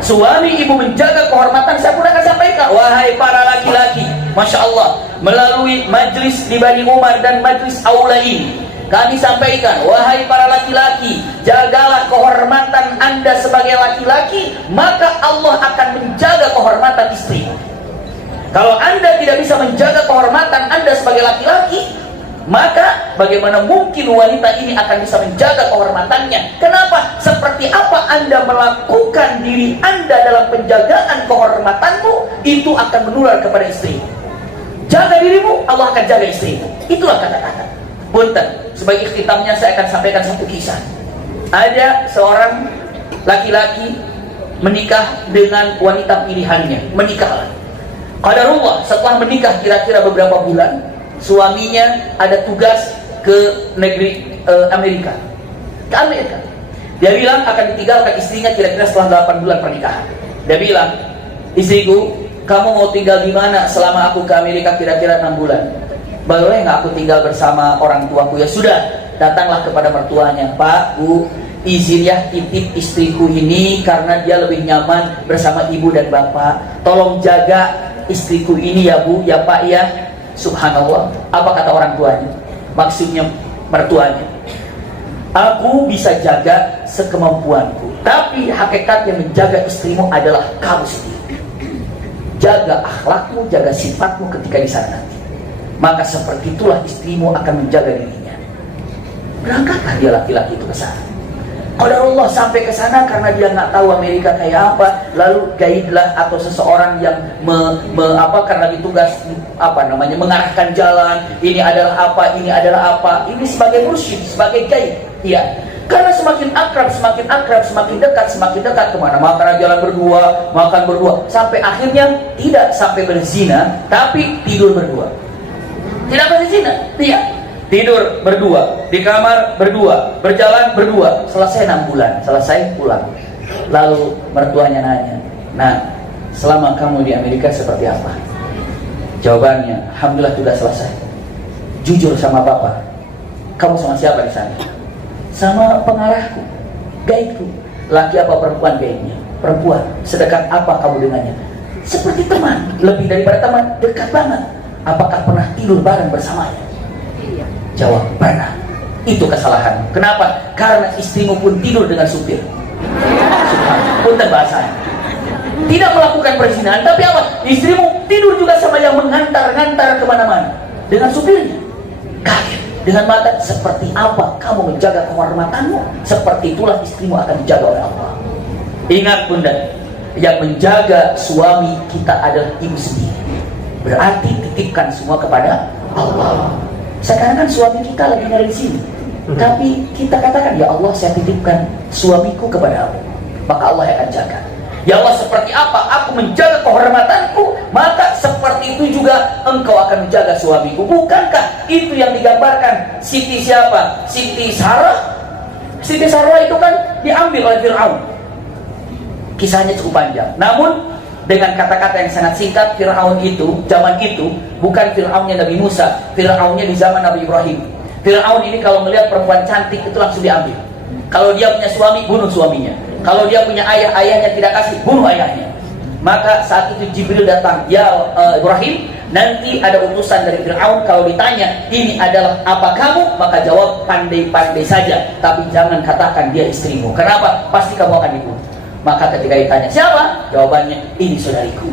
Suami ibu menjaga kehormatan, saya pun akan sampaikan, wahai para laki-laki, masya Allah, melalui majlis di Bani Umar dan majlis aula ini, kami sampaikan, wahai para laki-laki, jagalah kehormatan anda sebagai laki-laki, maka Allah akan menjaga kehormatan istri. Kalau anda tidak bisa menjaga kehormatan anda sebagai laki-laki, maka bagaimana mungkin wanita ini akan bisa menjaga kehormatannya? Kenapa? Seperti apa anda melakukan diri anda dalam penjagaan kehormatanmu, itu akan menular kepada istri. Jaga dirimu, Allah akan jaga istrimu. Itulah kata-kata. Punten, sebagai ikhtitamnya saya akan sampaikan satu kisah. Ada seorang laki-laki menikah dengan wanita pilihannya. Menikahlah. Qadarullah, setelah menikah kira-kira beberapa bulan, suaminya ada tugas ke negeri Amerika. Ke Amerika. Dia bilang akan ditinggalkan istrinya kira-kira setelah 8 bulan pernikahan. Dia bilang, istriku, kamu mau tinggal di mana selama aku ke Amerika kira-kira 6 bulan? Boleh nggak aku tinggal bersama orang tuaku? Ya sudah, datanglah kepada mertuanya. Pak, Bu, izin ya titip istriku ini karena dia lebih nyaman bersama ibu dan bapak. Tolong jaga istriku ini ya Bu, ya Pak ya. Subhanallah. Apa kata orang tuanya? Maksudnya mertuanya, aku bisa jaga sekemampuanku, tapi hakikat yang menjaga istrimu adalah kamu sendiri. Jaga akhlakmu, jaga sifatmu ketika di sana nanti. Maka seperti itulah istrimu akan menjaga dirinya. Berangkatlah dia laki-laki itu ke sana. Qadarullah sampai ke sana karena dia nggak tahu Amerika kayak apa, lalu guide-lah atau seseorang yang karena ditugas mengarahkan jalan, ini adalah apa, ini adalah apa, ini sebagai mursyid, sebagai guide, ya. Karena semakin akrab, semakin dekat kemana, makan jalan berdua, makan berdua, sampai akhirnya tidak sampai berzina, tapi tidur berdua. Tidak berzina, iya. Tidur berdua, di kamar berdua, berjalan berdua, selesai 6 bulan, selesai pulang. Lalu mertuanya nanya, nah selama kamu di Amerika seperti apa? Jawabannya, alhamdulillah sudah selesai. Jujur sama bapak, kamu sama siapa di sana? Sama pengarahku, guide-ku. Laki apa perempuan guide-nya? Perempuan. Sedekat apa kamu dengannya? Seperti teman, lebih daripada teman, dekat banget. Apakah pernah tidur bareng bersamanya? Jawab, pernah. Itu kesalahan. Kenapa? Karena istrimu pun tidur dengan supir. Punten bahasanya. Tidak melakukan perzinahan, tapi apa? Istrimu tidur juga sama yang mengantar-ngantar kemana-mana dengan supirnya. Kaget. Dengan mata, seperti apa kamu menjaga kehormatanmu, seperti itulah istrimu akan dijaga oleh Allah. Ingat bunda, yang menjaga suami kita adalah ibu sendiri. Berarti titipkan semua kepada Allah. Sekarang kan suami kita lagi nyari sini, tapi kita katakan, ya Allah, saya titipkan suamiku kepada Aku, maka Allah yang akan jaga. Ya Allah, seperti apa aku menjaga kehormatanku, maka seperti itu juga Engkau akan menjaga suamiku. Bukankah itu yang digambarkan Siti siapa? Siti Sarah. Siti Sarah itu kan diambil oleh Fir'aun. Kisahnya cukup panjang, namun dengan kata-kata yang sangat singkat, Fir'aun itu, zaman itu, bukan Fir'aunnya Nabi Musa, Fir'aunnya di zaman Nabi Ibrahim. Fir'aun ini kalau melihat perempuan cantik itu langsung diambil. Kalau dia punya suami, bunuh suaminya. Kalau dia punya ayah, ayahnya tidak kasih, bunuh ayahnya. Maka saat itu Jibril datang, ya Ibrahim, nanti ada utusan dari Fir'aun, kalau ditanya, ini adalah apa kamu? Maka jawab, pandai-pandai saja, tapi jangan katakan dia istrimu. Kenapa? Pasti kamu akan dibunuh. Maka ketika ditanya, siapa? Jawabannya, ini saudariku.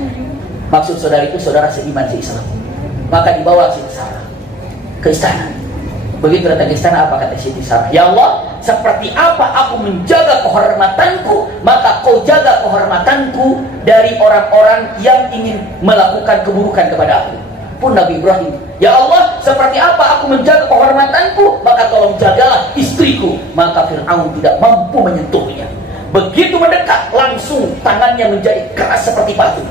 Maksud saudariku, saudara seiman seislam. Maka dibawa Siti Sarah ke istana. Begitu datang ke istana, apa kata Siti Sarah? Ya Allah, seperti apa aku menjaga kehormatanku, maka kau jaga kehormatanku dari orang-orang yang ingin melakukan keburukan kepada aku. Pun Nabi Ibrahim, ya Allah, seperti apa aku menjaga kehormatanku, maka tolong jagalah istriku. Maka Fir'aun tidak mampu menyentuhnya. Begitu mendekat, langsung tangannya menjadi keras seperti batu.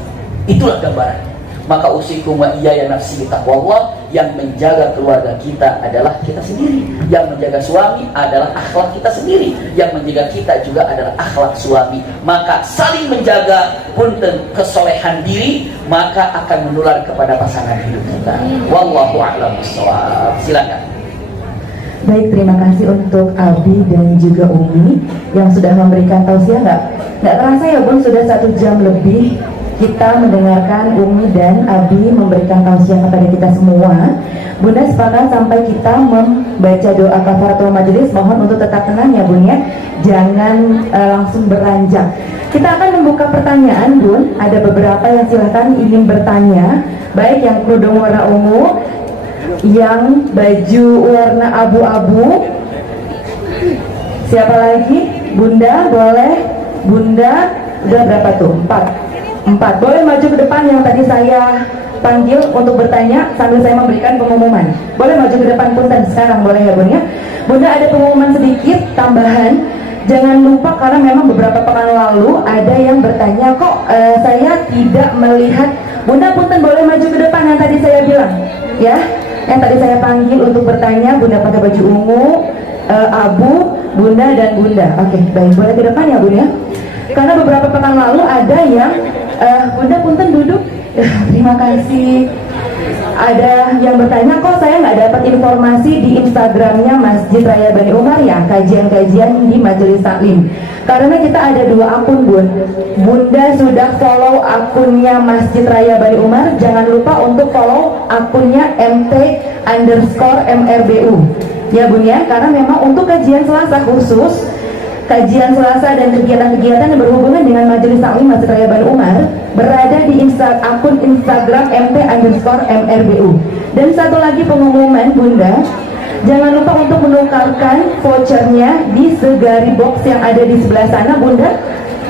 Itulah gambarannya. Maka usikum wa iyaya nafsi bitaqwallah, yang menjaga keluarga kita adalah kita sendiri. Yang menjaga suami adalah akhlak kita sendiri. Yang menjaga kita juga adalah akhlak suami. Maka saling menjaga, punten kesolehan diri, maka akan menular kepada pasangan hidup kita. Wallahu a'lam bishawab. Silakan. Baik, terima kasih untuk Abi dan juga Umi yang sudah memberikan tausiah. Nggak terasa ya Bun, sudah 1 jam lebih kita mendengarkan Umi dan Abi memberikan tausiah kepada kita semua. Bunda sepakat sampai kita membaca doa kafaratul majelis. Mohon untuk tetap tenang ya Bun ya, jangan langsung beranjak. Kita akan membuka pertanyaan Bun. Ada beberapa yang silahkan ingin bertanya, baik yang kerudung warna ungu, yang baju warna abu-abu. Siapa lagi? Bunda, boleh. Bunda, udah berapa tuh? 4. Boleh maju ke depan yang tadi saya panggil untuk bertanya sambil saya memberikan pengumuman. Boleh maju ke depan pun dan sekarang boleh ya Bun ya. Bunda, ada pengumuman sedikit tambahan. Jangan lupa karena memang beberapa pekan lalu ada yang bertanya, kok saya tidak melihat. Bunda punten boleh maju ke depan yang tadi saya bilang ya. Yang tadi saya panggil untuk bertanya, Bunda pakai baju ungu, abu, Bunda dan Bunda. Oke, baik, boleh ke depan ya Bunda ya. Karena beberapa pekan lalu ada yang Bunda punten duduk. Terima kasih. Ada yang bertanya, kok saya nggak dapat informasi di Instagramnya Masjid Raya Bani Umar ya, kajian-kajian di Majelis Taklim. Karena kita ada 2 akun Bun. Bunda sudah follow akunnya Masjid Raya Bani Umar, jangan lupa untuk follow akunnya mt_mrbu ya Bun ya, karena memang untuk kajian Selasa khusus, kajian Selasa dan kegiatan-kegiatan yang berhubungan dengan Majelis Taklim Masjid Raya Bani Umar berada di akun Instagram mt_mrbu. Dan satu lagi pengumuman Bunda, Jangan lupa untuk menukarkan vouchernya di segari box yang ada di sebelah sana, Bunda.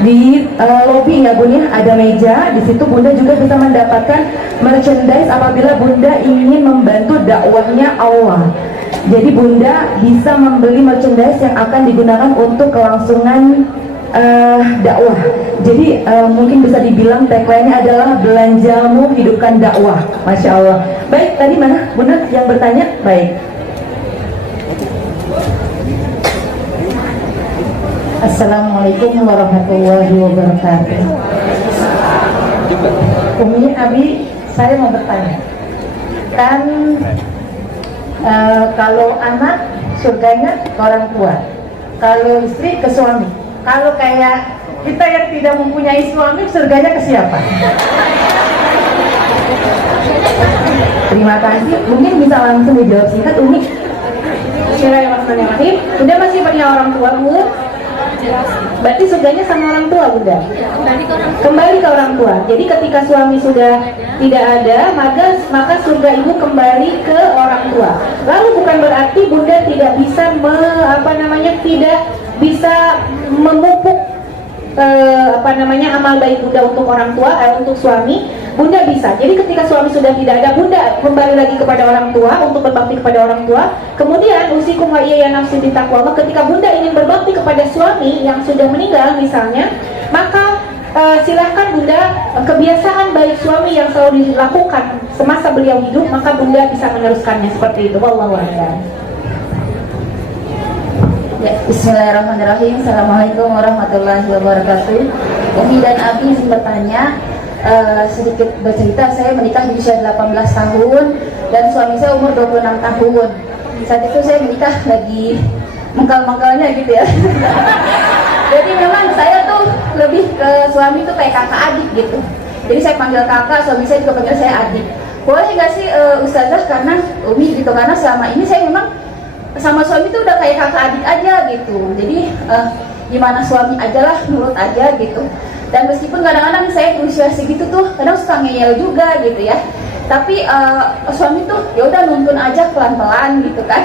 Di lobby ya Bun ya, ada meja di situ. Bunda juga bisa mendapatkan merchandise apabila Bunda ingin membantu dakwahnya Allah. Jadi Bunda bisa membeli merchandise yang akan digunakan untuk kelangsungan dakwah. Jadi mungkin bisa dibilang tagline-nya adalah belanjamu hidupkan dakwah. Masya Allah. Baik, tadi mana Bunda yang bertanya? Baik. Assalamualaikum warahmatullahi wabarakatuh. Umi, Abi, saya mau bertanya. Kan kalau anak surganya ke orang tua, kalau istri ke suami. Kalau kayak kita yang tidak mempunyai suami, surganya ke siapa? Terima kasih. Mungkin bisa langsung dijawab singkat, Umi. Bismillahirrahmanirrahim. Bunda masih punya orang tua, Bu? Berarti surganya sama orang tua, Bunda? Kembali ke orang tua. Jadi ketika suami sudah tidak ada, maka surga ibu kembali ke orang tua. Lalu bukan berarti Bunda tidak bisa tidak bisa memupuk amal baik Bunda untuk orang tua, untuk suami. Bunda bisa. Jadi ketika suami sudah tidak ada, Bunda kembali lagi kepada orang tua untuk berbakti kepada orang tua. Kemudian usikum wa iyaya nafsi bitaqwa. Ketika Bunda ingin berbakti kepada suami yang sudah meninggal misalnya, maka silahkan Bunda, kebiasaan baik suami yang selalu dilakukan semasa beliau hidup, maka Bunda bisa meneruskannya seperti itu. Wallahu a'lam. Ya, Bismillahirrahmanirrahim. Assalamualaikum warahmatullahi wabarakatuh. Umi dan Abi izin bertanya, sedikit bercerita. Saya menikah di usia 18 tahun dan suami saya umur 26 tahun. Saat itu saya menikah lagi mengkal-mengkalnya gitu ya. Jadi memang saya tuh lebih ke suami tuh kayak kakak adik gitu. Jadi saya panggil kakak, suami saya juga panggil saya adik. Boleh nggak sih Ustazah, karena Umi gitu, karena selama ini saya memang sama suami tuh udah kayak kakak adik aja gitu. Jadi gimana suami aja lah, nurut aja gitu. Dan meskipun kadang-kadang saya berusia segitu tuh kadang suka ngeyel juga gitu ya. Tapi suami tuh ya udah nuntun aja pelan-pelan gitu kan.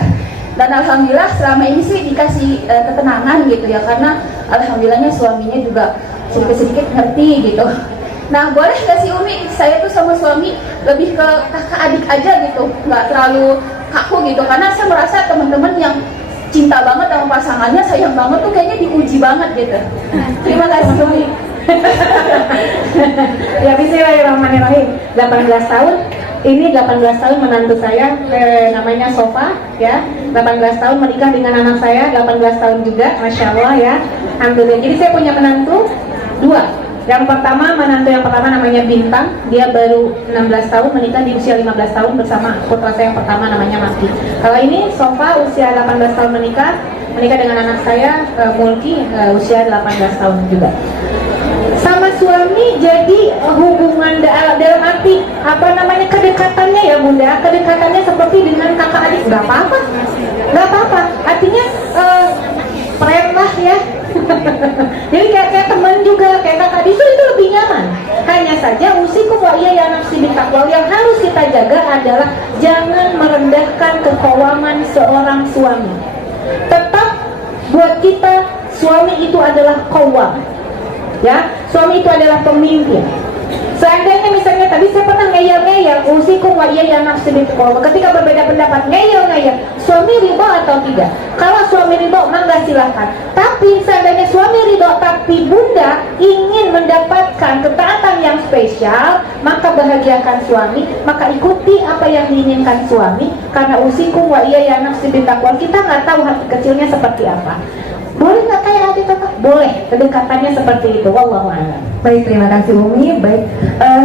Dan alhamdulillah selama ini sih dikasih ketenangan gitu ya, karena alhamdulillahnya suaminya juga sedikit-sedikit ngerti gitu. Nah, boleh gak sih Umi, saya tuh sama suami lebih ke kakak adik aja gitu, nggak terlalu kaku gitu, karena saya merasa teman-teman yang cinta banget sama pasangannya, sayang banget tuh kayaknya diuji banget gitu. Terima kasih Umi. Ya, bismillahirrahmanirrahim. 18 tahun. Ini 18 tahun menantu saya, namanya Sofa ya. 18 tahun menikah dengan anak saya, 18 tahun juga, Masya Allah ya. Alhamdulillah. Jadi saya punya menantu 2. Yang pertama, menantu yang pertama namanya Bintang. Dia baru 16 tahun, menikah di usia 15 tahun bersama putra saya yang pertama namanya Maki. Kalau ini Sofa usia 18 tahun menikah dengan anak saya Mulki, usia 18 tahun juga. Sama suami jadi hubungan dalam arti kedekatannya ya Bunda, kedekatannya seperti dengan kakak adik, nggak apa-apa, artinya friend lah ya. Jadi kayak teman juga, kayak kakak adik, itu lebih nyaman. Hanya saja usikum wa iyaya nafsi bitaqwa, yang harus kita jaga adalah jangan merendahkan keqawaman seorang suami. Tetap buat kita suami itu adalah qawwam. Ya, suami itu adalah pemimpin. Seandainya misalnya tadi saya pernah ngeyel-ngeyel, usikum wa iyaya nafsi bitaqwa, ketika berbeda pendapat ngeyel-ngeyel, suami ridho atau tidak? Kalau suami ridho, mangga silahkan. Tapi seandainya suami ridho tapi Bunda ingin mendapatkan ketaatan yang spesial, maka bahagiakan suami, maka ikuti apa yang diinginkan suami. Karena usikum wa iyaya nafsi bitaqwa, kita nggak tahu hati kecilnya seperti apa. Boleh nggak kayak adik kakak? Boleh, kedekatannya seperti itu. Wallahu a'lam. Baik, terima kasih Umi. Baik,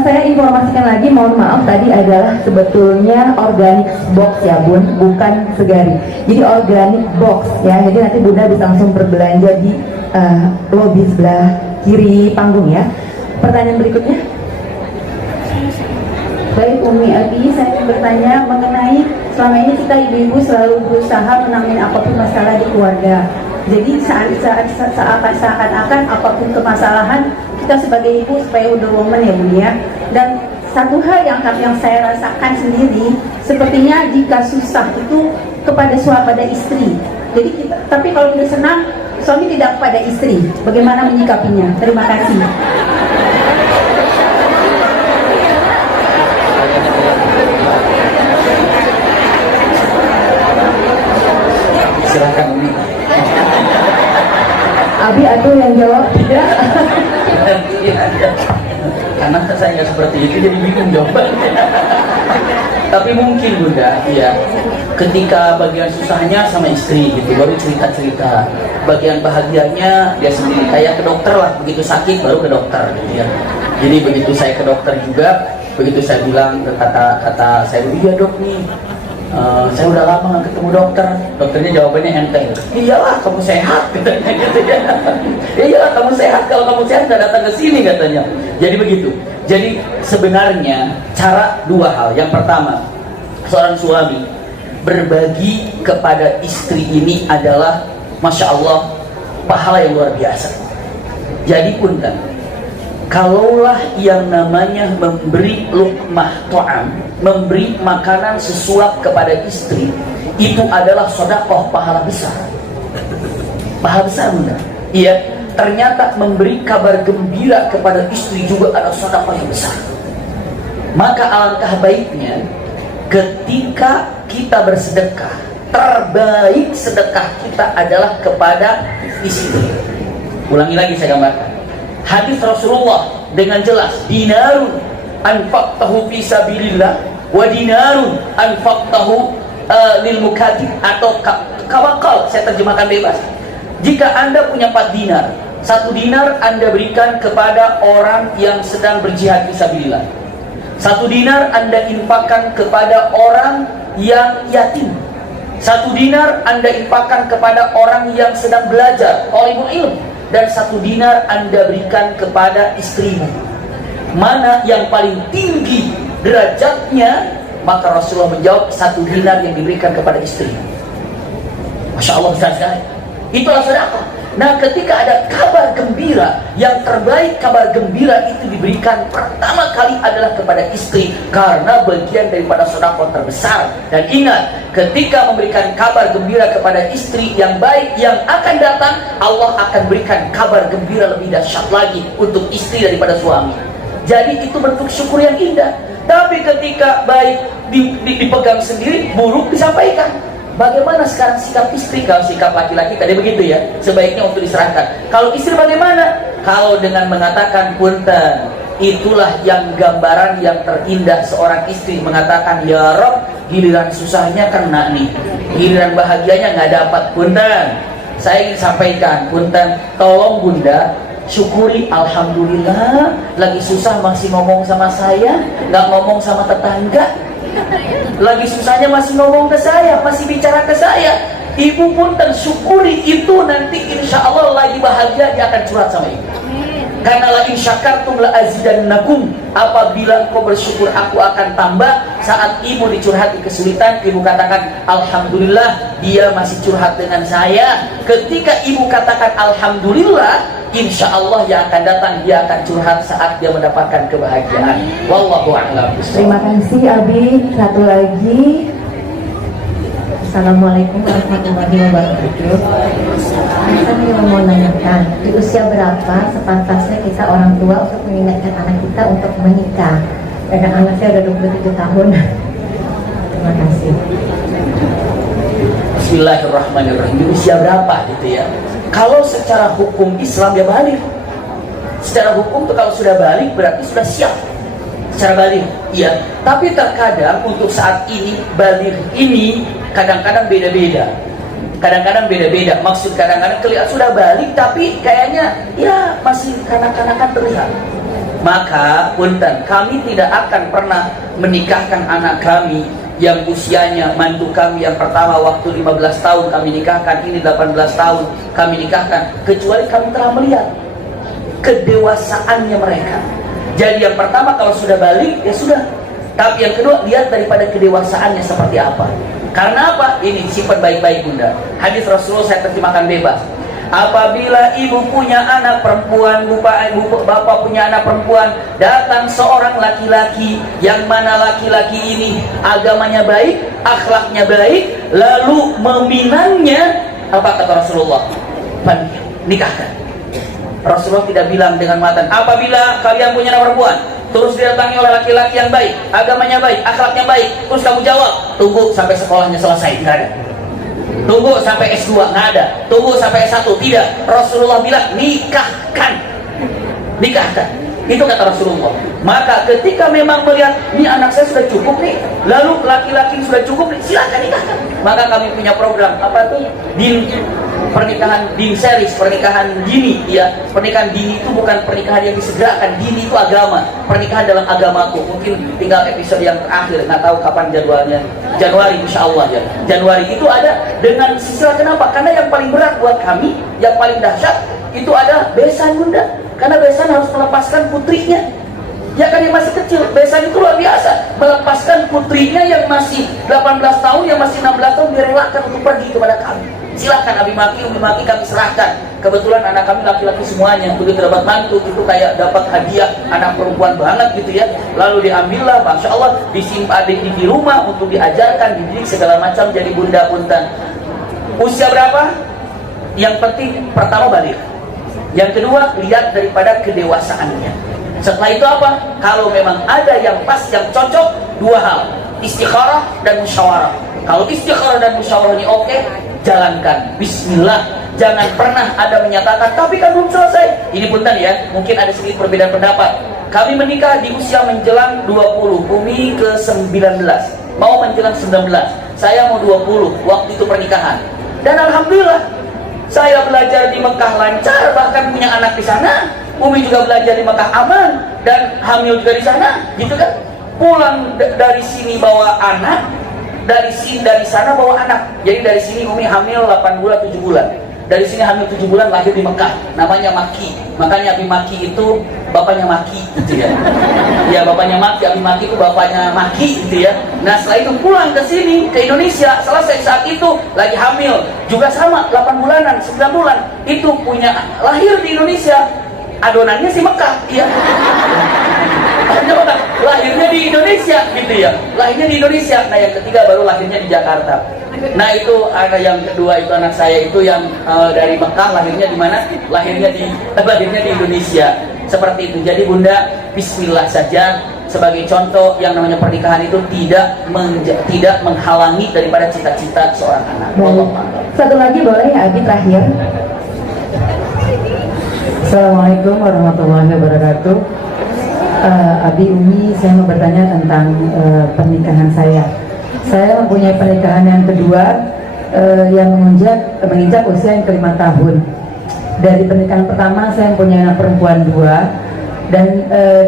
saya informasikan lagi, mohon maaf tadi adalah sebetulnya organic box ya Bun, bukan segari. Jadi organic box ya. Jadi nanti Bunda bisa langsung berbelanja di lobi sebelah kiri panggung ya. Pertanyaan berikutnya. Baik Umi Abi, saya bertanya mengenai selama ini kita ibu-ibu selalu berusaha menangani apapun masalah di keluarga. Jadi seakan-akan apapun kemasalahan kita sebagai ibu supaya Wonder Woman ya Bu ya. Dan satu hal yang saya rasakan sendiri, sepertinya jika susah itu pada istri. Jadi tapi kalau kita senang, suami tidak kepada istri. Bagaimana menyikapinya? Terima kasih. Silakan Umi. Abi atau yang jawab tidak? Karena saya nggak seperti itu jadi bingung jawabannya. Tapi mungkin Bunda, ya, ketika bagian susahnya sama istri gitu, baru cerita-cerita. Bagian bahagianya dia sendiri, kayak ke dokter lah, begitu sakit baru ke dokter gitu ya. Jadi begitu saya ke dokter juga, begitu saya bilang kata saya, iya dok nih, saya udah lama nggak ketemu dokter. Dokternya jawabannya enteng, iyalah kamu sehat katanya gitu ya. Iyalah kamu sehat, kalau kamu sehat nggak datang ke sini katanya. Jadi begitu. Jadi sebenarnya cara dua hal. Yang pertama, seorang suami berbagi kepada istri ini adalah Masya Allah pahala yang luar biasa. Jadi punten, kalaulah yang namanya memberi luqmah ta'am, memberi makanan sesuap kepada istri, itu adalah sedekah pahala besar. Pahala besar Bunda. Iya, ternyata memberi kabar gembira kepada istri juga adalah sedekah yang besar. Maka alangkah baiknya ketika kita bersedekah, terbaik sedekah kita adalah kepada istri. Ulangi lagi saya gambarkan. Hadis Rasulullah dengan jelas, dinarun anfaqtahu fi sabilillah wa dinarun anfaqtahu lil mukatib, atau kawakal, saya terjemahkan bebas. Jika Anda punya 4 dinar, 1 dinar Anda berikan kepada orang yang sedang berjihad fi sabilillah. 1 dinar Anda infakkan kepada orang yang yatim. 1 dinar Anda infakkan kepada orang yang sedang belajar, talibul ilm. Dan 1 dinar Anda berikan kepada istrimu. Mana yang paling tinggi derajatnya? Maka Rasulullah menjawab 1 dinar yang diberikan kepada istrimu. Masya Allah besar sekali. Itulah sedekah. Nah, ketika ada kabar gembira, yang terbaik kabar gembira itu diberikan pertama kali adalah kepada istri, karena bagian daripada sedekah terbesar. Dan ingat, ketika memberikan kabar gembira kepada istri yang baik yang akan datang, Allah akan berikan kabar gembira lebih dahsyat lagi untuk istri daripada suami. Jadi itu bentuk syukur yang indah. Tapi ketika baik dipegang sendiri, buruk disampaikan. Bagaimana sekarang sikap istri? Kalau sikap laki-laki tadi begitu ya, sebaiknya untuk diserahkan. Kalau istri bagaimana? Kalau dengan mengatakan punten, itulah yang gambaran yang terindah seorang istri mengatakan, ya Rob, giliran susahnya kena nih, giliran bahagianya nggak dapat. Punten, saya ingin sampaikan, punten, tolong Bunda syukuri, alhamdulillah lagi susah masih ngomong sama saya, nggak ngomong sama tetangga. Lagi susahnya masih ngomong ke saya, masih bicara ke saya. Ibu pun tersyukuri itu, nanti insya Allah lagi bahagia dia akan curhat sama ibu. Karena la in syakartum la azidannakum, apabila kau bersyukur aku akan tambah. Saat ibu dicurhati kesulitan, ibu katakan alhamdulillah dia masih curhat dengan saya. Ketika ibu katakan alhamdulillah, insya Allah yang akan datang dia akan curhat saat dia mendapatkan kebahagiaan. Wallahu a'lam. Terima kasih Abi. Satu lagi. Assalamualaikum warahmatullahi wabarakatuh. Saya mau menanyakan, di usia berapa sepantasnya kita orang tua untuk mengingatkan anak kita untuk menikah? Karena anak saya udah 27 tahun. Terima kasih. Bismillahirrahmanirrahim. Di usia berapa gitu ya? Kalau secara hukum Islam ya balik. Secara hukum tuh kalau sudah balik berarti sudah siap. Secara balik, iya. Tapi terkadang untuk saat ini balik ini kadang-kadang beda-beda. Kadang-kadang beda-beda. Maksud kadang-kadang kelihatan sudah balik tapi kayaknya ya masih kanak-kanakan terlihat. Maka punten, kami tidak akan pernah menikahkan anak kami yang usianya, mantu kami yang pertama waktu 15 tahun kami nikahkan, ini 18 tahun kami nikahkan, kecuali kami telah melihat kedewasaannya mereka. Jadi yang pertama kalau sudah balik ya sudah. Tapi yang kedua lihat daripada kedewasaannya seperti apa. Karena apa? Ini simpan baik-baik Bunda. Hadis Rasulullah saya terjemahkan bebas. Apabila ibu punya anak perempuan, bapak punya anak perempuan, datang seorang laki-laki yang mana laki-laki ini agamanya baik, akhlaknya baik, Lalu meminangnya, apa kata Rasulullah? Nikahkan. Rasulullah tidak bilang dengan matan, apabila kalian punya anak perempuan terus didatangi oleh laki-laki yang baik, agamanya baik, akhlaknya baik, terus kamu jawab, tunggu sampai sekolahnya selesai. Nggak ada. Tunggu sampai S2, nggak ada. Tunggu sampai S1, tidak. Rasulullah bilang nikahkan. Nikahkan. Itu kata Rasulullah. Maka ketika memang melihat ini anak saya sudah cukup nih, lalu laki-laki sudah cukup nih, silakan nikahkan. Maka kami punya program apa tuh? Pernikahan din series, pernikahan dini, ya. Pernikahan dini itu bukan pernikahan yang disegerakan. Dini itu agama, pernikahan dalam agamaku. Mungkin tinggal episode yang terakhir, nggak tahu kapan jadwalnya. Januari, insya Allah ya. Januari itu ada dengan sisa. Kenapa? Karena yang paling berat buat kami, yang paling dahsyat itu ada besan bunda. Karena besan harus melepaskan putrinya. Ya kan yang masih kecil, besan itu luar biasa. Melepaskan putrinya yang masih 18 tahun, yang masih 16 tahun direlakan untuk pergi kepada kami. Silahkan Abi Maki, Umi Maki kami serahkan. Kebetulan anak kami laki-laki semuanya. Begitu dapat mantu itu kayak dapat hadiah anak perempuan banget gitu ya. Lalu diambillah, Masya Allah, disimpan di rumah untuk diajarkan, dididik segala macam jadi bunda punten. Usia berapa? Yang penting pertama balik. Yang kedua lihat daripada kedewasaannya. Setelah itu apa? Kalau memang ada yang pas, yang cocok, dua hal, istikharah dan musyawarah. Kalau istikharah dan musyawarah ini oke, jalankan. Bismillah. Jangan pernah ada menyatakan, tapi kan belum selesai. Ini punten ya, mungkin ada sedikit perbedaan pendapat. Kami menikah di usia menjelang 20, Umi ke 19, mau menjelang 19. Saya mau 20, waktu itu pernikahan. Dan Alhamdulillah, saya belajar di Mekah lancar, bahkan punya anak di sana. Umi juga belajar di Mekah aman, dan hamil juga di sana, gitu kan. Pulang dari sini bawa anak, dari sana bawa anak. Jadi dari sini Umi hamil 8 bulan, 7 bulan. Dari sini hamil 7 bulan, lahir di Mekah. Namanya Maki. Makanya Abi Maki itu bapaknya Maki, gitu ya. Ya, bapaknya Maki, Abi Maki itu bapaknya Maki, gitu ya. Nah, setelah itu pulang ke sini, ke Indonesia. Selesai saat itu lagi hamil. Juga sama, 8 bulanan, 9 bulan. Itu punya, lahir di Indonesia. Adonannya si Mekah, iya. Lahirnya di Indonesia, gitu ya. Lahirnya di Indonesia. Nah, yang ketiga baru lahirnya di Jakarta. Nah, itu ada yang kedua, itu anak saya itu yang dari Mekah, lahirnya di mana? Lahirnya di Indonesia. Seperti itu. Jadi bunda, bismillah saja. Sebagai contoh, yang namanya pernikahan itu tidak menghalangi daripada cita-cita seorang anak. Satu lagi boleh ya, Abi, terakhir. Assalamualaikum warahmatullahi wabarakatuh. Abi, Umi, saya mau bertanya tentang pernikahan saya. Saya mempunyai pernikahan yang kedua yang menginjak usia yang ke-5 tahun. Dari pernikahan pertama saya mempunyai anak perempuan 2, dan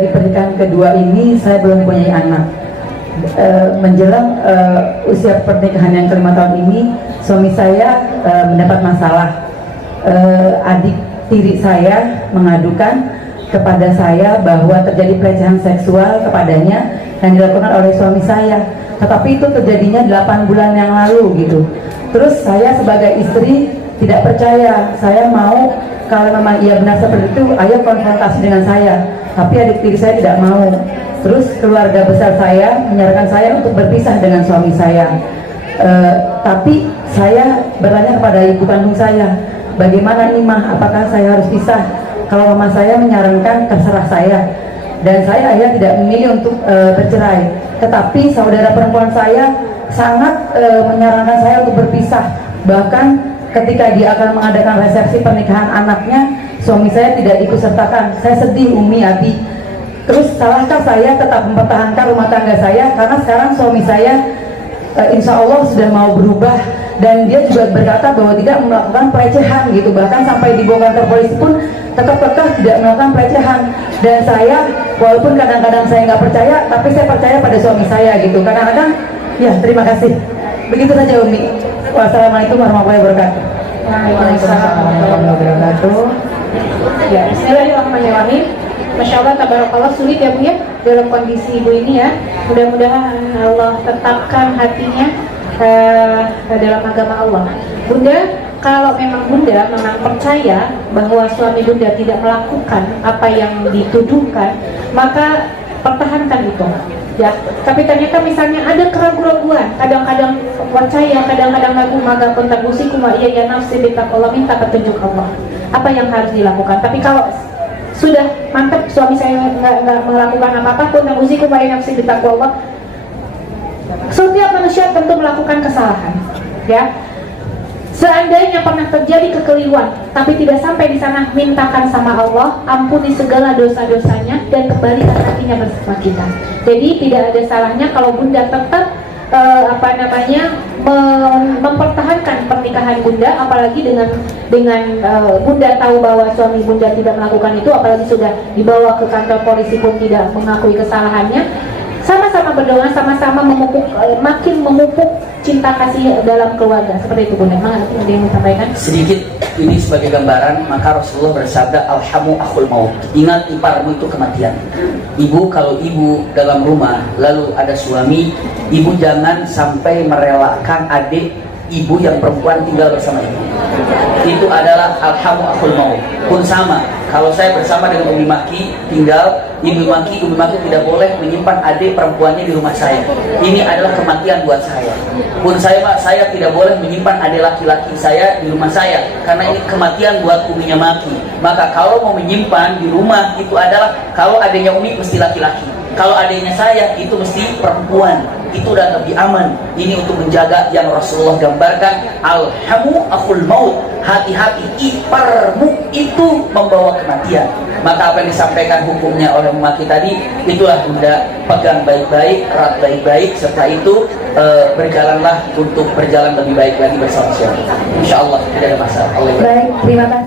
di pernikahan kedua ini saya belum mempunyai anak. Menjelang usia pernikahan yang ke-5 tahun ini, suami saya mendapat masalah. Adik tiri saya mengadukan kepada saya bahwa terjadi pelecehan seksual kepadanya yang dilakukan oleh suami saya. Tetapi itu terjadinya 8 bulan yang lalu gitu. Terus saya sebagai istri tidak percaya. Saya mau, kalau memang ia benar seperti itu, ayo konfrontasi dengan saya. Tapi adik tiri saya tidak mau. Terus keluarga besar saya menyarankan saya untuk berpisah dengan suami saya. Tapi saya bertanya kepada ibu kandung saya, bagaimana nih mah, apakah saya harus pisah? Kalau mama saya menyarankan terserah saya, dan saya akhirnya tidak memilih untuk bercerai. Tetapi saudara perempuan saya sangat menyarankan saya untuk berpisah. Bahkan ketika dia akan mengadakan resepsi pernikahan anaknya, suami saya tidak ikut sertakan. Saya sedih, Umi, Abi. Terus salahkah saya tetap mempertahankan rumah tangga saya? Karena sekarang suami saya insya Allah sudah mau berubah, dan dia juga berkata bahwa tidak melakukan pelecehan gitu. Bahkan sampai dibawa kantor polisi pun tetap tidak melakukan pelecehan. Dan saya, walaupun kadang-kadang saya nggak percaya, tapi saya percaya pada suami saya gitu. Kadang-kadang, ya terima kasih. Begitu saja, Umi. Wassalamualaikum warahmatullahi wabarakatuh. Waalaikumsalam warahmatullahi wabarakatuh. Ya, bismillahirrahmanirrahim. Masya Allah, tabarakallah, sulit ya Bu ya dalam kondisi Ibu ini ya. Mudah-mudahan Allah tetapkan hatinya dalam agama Allah. Bunda, kalau memang Bunda memang percaya bahwa suami Bunda tidak melakukan apa yang dituduhkan, maka pertahankan itu. ya. Tapi ternyata misalnya ada keraguan-raguan, kadang-kadang percaya, kadang-kadang ragu, maka kontabusiku ma iya ya nafsi bitaqallah, minta petunjuk Allah. Apa yang harus dilakukan? Tapi kalau sudah mantap suami saya nggak melakukan apa-apa, kontabusiku ma iya nafsi bitaqallah. Setiap manusia tentu melakukan kesalahan, ya. Seandainya pernah terjadi kekeliruan, tapi tidak sampai di sana, mintakan sama Allah, ampuni segala dosa-dosanya dan kembalikan hatinya bersama kita. Jadi tidak ada salahnya kalau bunda tetap mempertahankan pernikahan bunda, apalagi dengan bunda tahu bahwa suami bunda tidak melakukan itu, apalagi sudah dibawa ke kantor polisi pun tidak mengakui kesalahannya. Sama-sama berdoa, sama-sama makin memupuk cinta kasih dalam keluarga. Seperti itu bunda. Ada yang disampaikan? Sedikit ini sebagai gambaran, maka Rasulullah bersabda, alhamu akhul maut. Ingat iparmu itu kematian. Ibu, kalau ibu dalam rumah lalu ada suami, ibu jangan sampai merelakan adik ibu yang perempuan tinggal bersama ibu. Itu adalah alhamu akhul maut. Pun sama, kalau saya bersama dengan Umi Maki tinggal, Umi Maki tidak boleh menyimpan adik perempuannya di rumah saya. Ini adalah kematian buat saya. Pun saya tidak boleh menyimpan adik laki-laki saya di rumah saya, karena ini kematian buat Uminya Maki. Maka kalau mau menyimpan di rumah, itu adalah kalau adiknya Umi mesti laki-laki, kalau adiknya saya itu mesti perempuan. Itu udah lebih aman. Ini untuk menjaga yang Rasulullah gambarkan, alhamu akhul maut. Hati-hati, iparmu itu membawa kematian. Maka apa yang disampaikan hukumnya oleh Maki tadi, itulah bunda, pegang baik-baik, erat baik-baik. Setelah itu berjalanlah untuk berjalan lebih baik lagi bersama suami. Insya Allah tidak ada masalah. Baik, terima kasih.